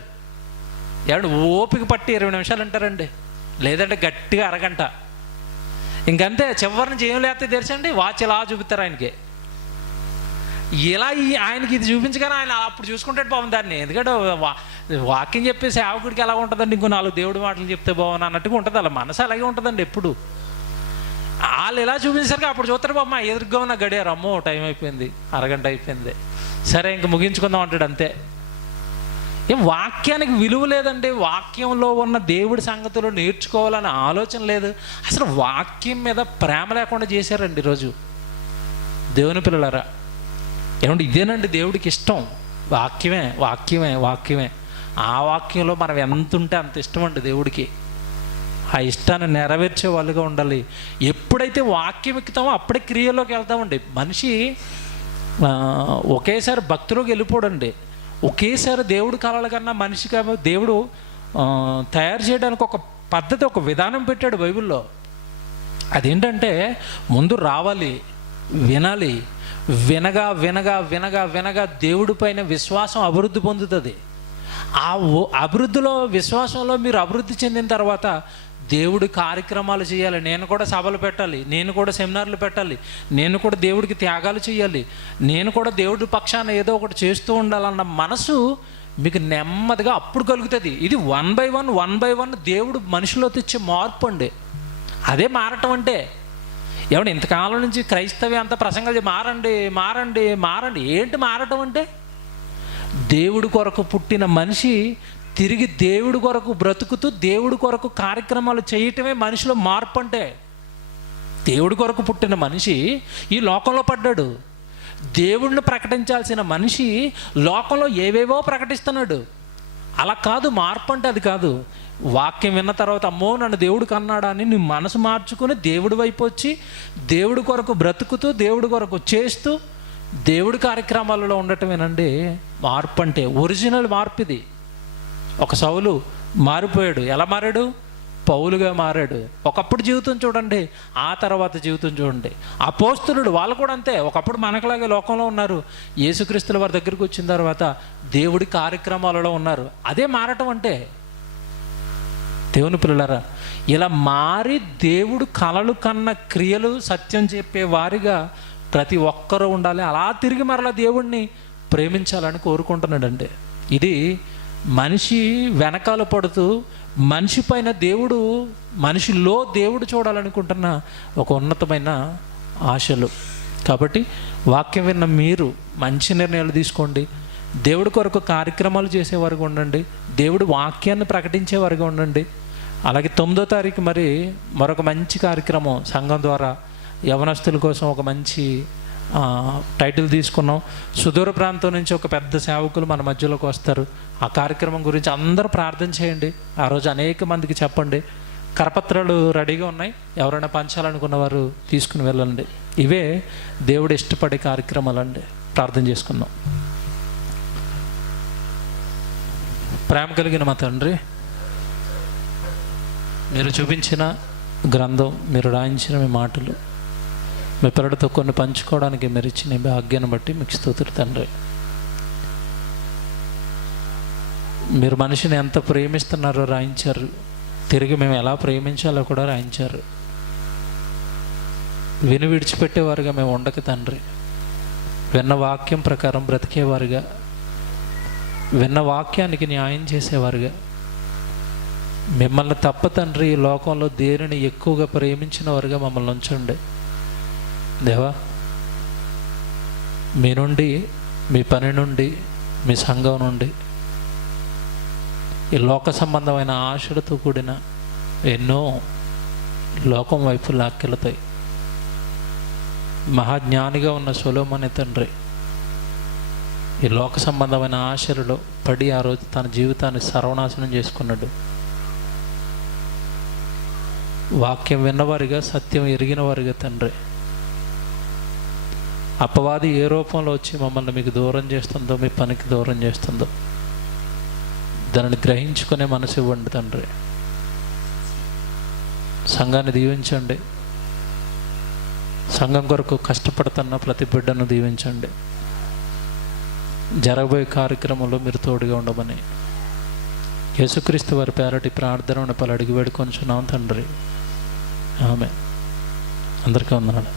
ఏమంటే ఓపిక పట్టి 20 నిమిషాలు అంటారండి, లేదంటే గట్టిగా అరగంట, ఇంకంతే. చివరిని ఏం లేకపోతే తెరిచండి, వాచ్ ఇలా చూపిస్తారు ఆయనకి. ఇలా ఆయనకి ఇది చూపించగానే ఆయన అప్పుడు చూసుకుంటాడు బాగుంది దాన్ని. ఎందుకంటే వాక్యం చెప్పే సేవకుడికి ఎలా ఉంటుందండి, ఇంకో 4 దేవుడి మాటలు చెప్తే బాగుంది అన్నట్టుగా ఉంటుంది. అలా మనసు అలాగే ఉంటుందండి ఎప్పుడు. వాళ్ళు ఎలా చూపించారు అప్పుడు చూస్తారు, బామ్మ ఎదురుగా ఉన్న గడియారు, అమ్మో టైం అయిపోయింది, అరగంట అయిపోయింది, సరే ఇంక ముగించుకుందాం అంటాడు, అంతే. ఏం వాక్యానికి విలువ లేదండి. వాక్యంలో ఉన్న దేవుడి సంగతులు నేర్చుకోవాలనే ఆలోచన లేదు. అసలు వాక్యం మీద ప్రేమ లేకుండా చేశారండి ఈరోజు దేవుని పిల్లలారా. ఏమంటే ఇదేనండి దేవుడికి ఇష్టం, వాక్యమే వాక్యమే వాక్యమే. ఆ వాక్యంలో మనం ఎంత ఉంటే అంత ఇష్టం అండి దేవుడికి. ఆ ఇష్టాన్ని నెరవేర్చే వాళ్ళుగా ఉండాలి. ఎప్పుడైతే వాక్యం ఎక్కుతామో అప్పుడే క్రియలోకి వెళ్తామండి. మనిషి ఒకేసారి భక్తిలోకి వెళ్ళిపోడండి. ఒకేసారి దేవుడు కలల కన్నా మనిషిగా దేవుడు తయారు చేయడానికి ఒక పద్ధతి, ఒక విధానం పెట్టాడు బైబిల్లో. అదేంటంటే ముందు రావాలి, వినాలి, వినగా వినగా వినగా వినగా దేవుడి పైన విశ్వాసం అభివృద్ధి పొందుతుంది. ఆ అభివృద్ధిలో, విశ్వాసంలో మీరు అభివృద్ధి చెందిన తర్వాత దేవుడి కార్యక్రమాలు చేయాలి. నేను కూడా సభలు పెట్టాలి, నేను కూడా సెమినార్లు పెట్టాలి, నేను కూడా దేవుడికి త్యాగాలు చేయాలి, నేను కూడా దేవుడి పక్షాన ఏదో ఒకటి చేస్తూ ఉండాలన్న మనసు మీకు నెమ్మదిగా అప్పుడు కలుగుతుంది. ఇది 1 by 1 దేవుడు మనిషిలో తెచ్చే మార్పు అండి. అదే మారటం అంటే. ఏమంటే ఇంతకాలం నుంచి క్రైస్తవ్యం అంత ప్రసంగాలు మారండి మారండి మారండి, ఏంటి మారటం అంటే? దేవుడి కొరకు పుట్టిన మనిషి తిరిగి దేవుడి కొరకు బ్రతుకుతూ దేవుడి కొరకు కార్యక్రమాలు చేయటమే మనిషిలో మార్పు అంటే. దేవుడి కొరకు పుట్టిన మనిషి ఈ లోకంలో పడ్డాడు. దేవుడిని ప్రకటించాల్సిన మనిషి లోకంలో ఏవేవో ప్రకటిస్తున్నాడు. అలా కాదు మార్పు అంటే, అది కాదు. వాక్యం విన్న తర్వాత అమ్మో నన్ను దేవుడు కన్నాడా అని నీ మనసు మార్చుకొని దేవుడి వైపు వచ్చి దేవుడి కొరకు బ్రతుకుతూ దేవుడి కొరకు చేస్తూ దేవుడి కార్యక్రమాలలో ఉండటమేనండి మార్పు అంటే. ఒరిజినల్ మార్పు ఇది. ఒక సౌలు మారిపోయాడు. ఎలా మారాడు? పౌలుగా మారాడు. ఒకప్పుడు జీవితం చూడండి, ఆ తర్వాత జీవితం చూడండి. అపోస్తలుడు వాళ్ళు కూడా అంతే. ఒకప్పుడు మనకులాగే లోకంలో ఉన్నారు. యేసుక్రీస్తుల వారి దగ్గరికి వచ్చిన తర్వాత దేవుడి కార్యక్రమాలలో ఉన్నారు. అదే మారటం అంటే. దేవుని పిల్లలారా, ఇలా మారి దేవుడు కలలు కన్న క్రియలు సత్యం చెప్పే వారిగా ప్రతి ఒక్కరూ ఉండాలి. అలా తిరిగి మరలా దేవుడిని ప్రేమించాలని కోరుకుంటున్నాడండి. ఇది మనిషి వెనకాల పడుతూ మనిషి పైన దేవుడు, మనిషిలో దేవుడు చూడాలనుకుంటున్న ఒక ఉన్నతమైన ఆశలు. కాబట్టి వాక్యం విన్న మీరు మంచి నిర్ణయాలు తీసుకోండి. దేవుడి కొరకు కార్యక్రమాలు చేసేవారుగా ఉండండి. దేవుడి వాక్యాన్ని ప్రకటించేవారుగా ఉండండి. అలాగే 9వ తారీఖు మరి మరొక మంచి కార్యక్రమం సంఘం ద్వారా యవనస్తుల కోసం ఒక మంచి టైటిల్ తీసుకున్నాం. సుదూర ప్రాంతం నుంచి ఒక పెద్ద సేవకులు మన మధ్యలోకి వస్తారు. ఆ కార్యక్రమం గురించి అందరూ ప్రార్థన చేయండి. ఆ రోజు అనేక మందికి చెప్పండి. కరపత్రాలు రెడీగా ఉన్నాయి. ఎవరైనా పంచాలనుకున్న వారు తీసుకుని వెళ్ళండి. ఇవే దేవుడు ఇష్టపడే కార్యక్రమాలు అండి. ప్రార్థన చేసుకుందాం. ప్రేమ కలిగిన మా తండ్రి, మీరు చూపించిన గ్రంథం, మీరు రాయించిన మీ మాటలు, మీ పిల్లలతో కొన్ని పంచుకోవడానికి మీరు ఇచ్చిన భాగ్యాన్ని బట్టి మీకు స్తుతులు తండ్రి. మీరు మనిషిని ఎంత ప్రేమిస్తున్నారో రాయించారు. తిరిగి మేము ఎలా ప్రేమించాలో కూడా రాయించారు. విని విడిచిపెట్టేవారుగా మేము ఉండక తండ్రి, విన్న వాక్యం ప్రకారం బ్రతికేవారుగా, విన్న వాక్యానికి న్యాయం చేసేవారుగా, మిమ్మల్ని తప్ప తండ్రి ఈ లోకంలో దేనిని ఎక్కువగా ప్రేమించిన వారుగా మమ్మల్ని ఉంచండి దేవా. మీ నుండి, మీ పని నుండి, మీ సంఘం నుండి ఈ లోక సంబంధమైన ఆశలతో కూడిన ఎన్నో లోకం వైపు లాక్కెళ్తాయి. మహాజ్ఞానిగా ఉన్న సొలొమోను తండ్రి ఈ లోక సంబంధమైన ఆశలలో పడి ఆ రోజు తన జీవితాన్ని సర్వనాశనం చేసుకున్నాడు. వాక్యం విన్నవారిగా, సత్యం ఎరిగిన వారిగా తండ్రి, అపవాది ఏ రూపంలో వచ్చి మమ్మల్ని మీకు దూరం చేస్తుందో, మీ పనికి దూరం చేస్తుందో దానిని గ్రహించుకునే మనసు ఇవ్వండి తండ్రి. సంఘాన్ని దీవించండి. సంఘం కొరకు కష్టపడుతున్న ప్రతి బిడ్డను దీవించండి. జరగబోయే కార్యక్రమంలో మీరు తోడుగా ఉండమని యేసుక్రీస్తు వారి పేరటి ప్రార్థన పలు అడిగి వేడుకొంచున్నాం తండ్రి. ఆమె. అందరికీ వందనాలు.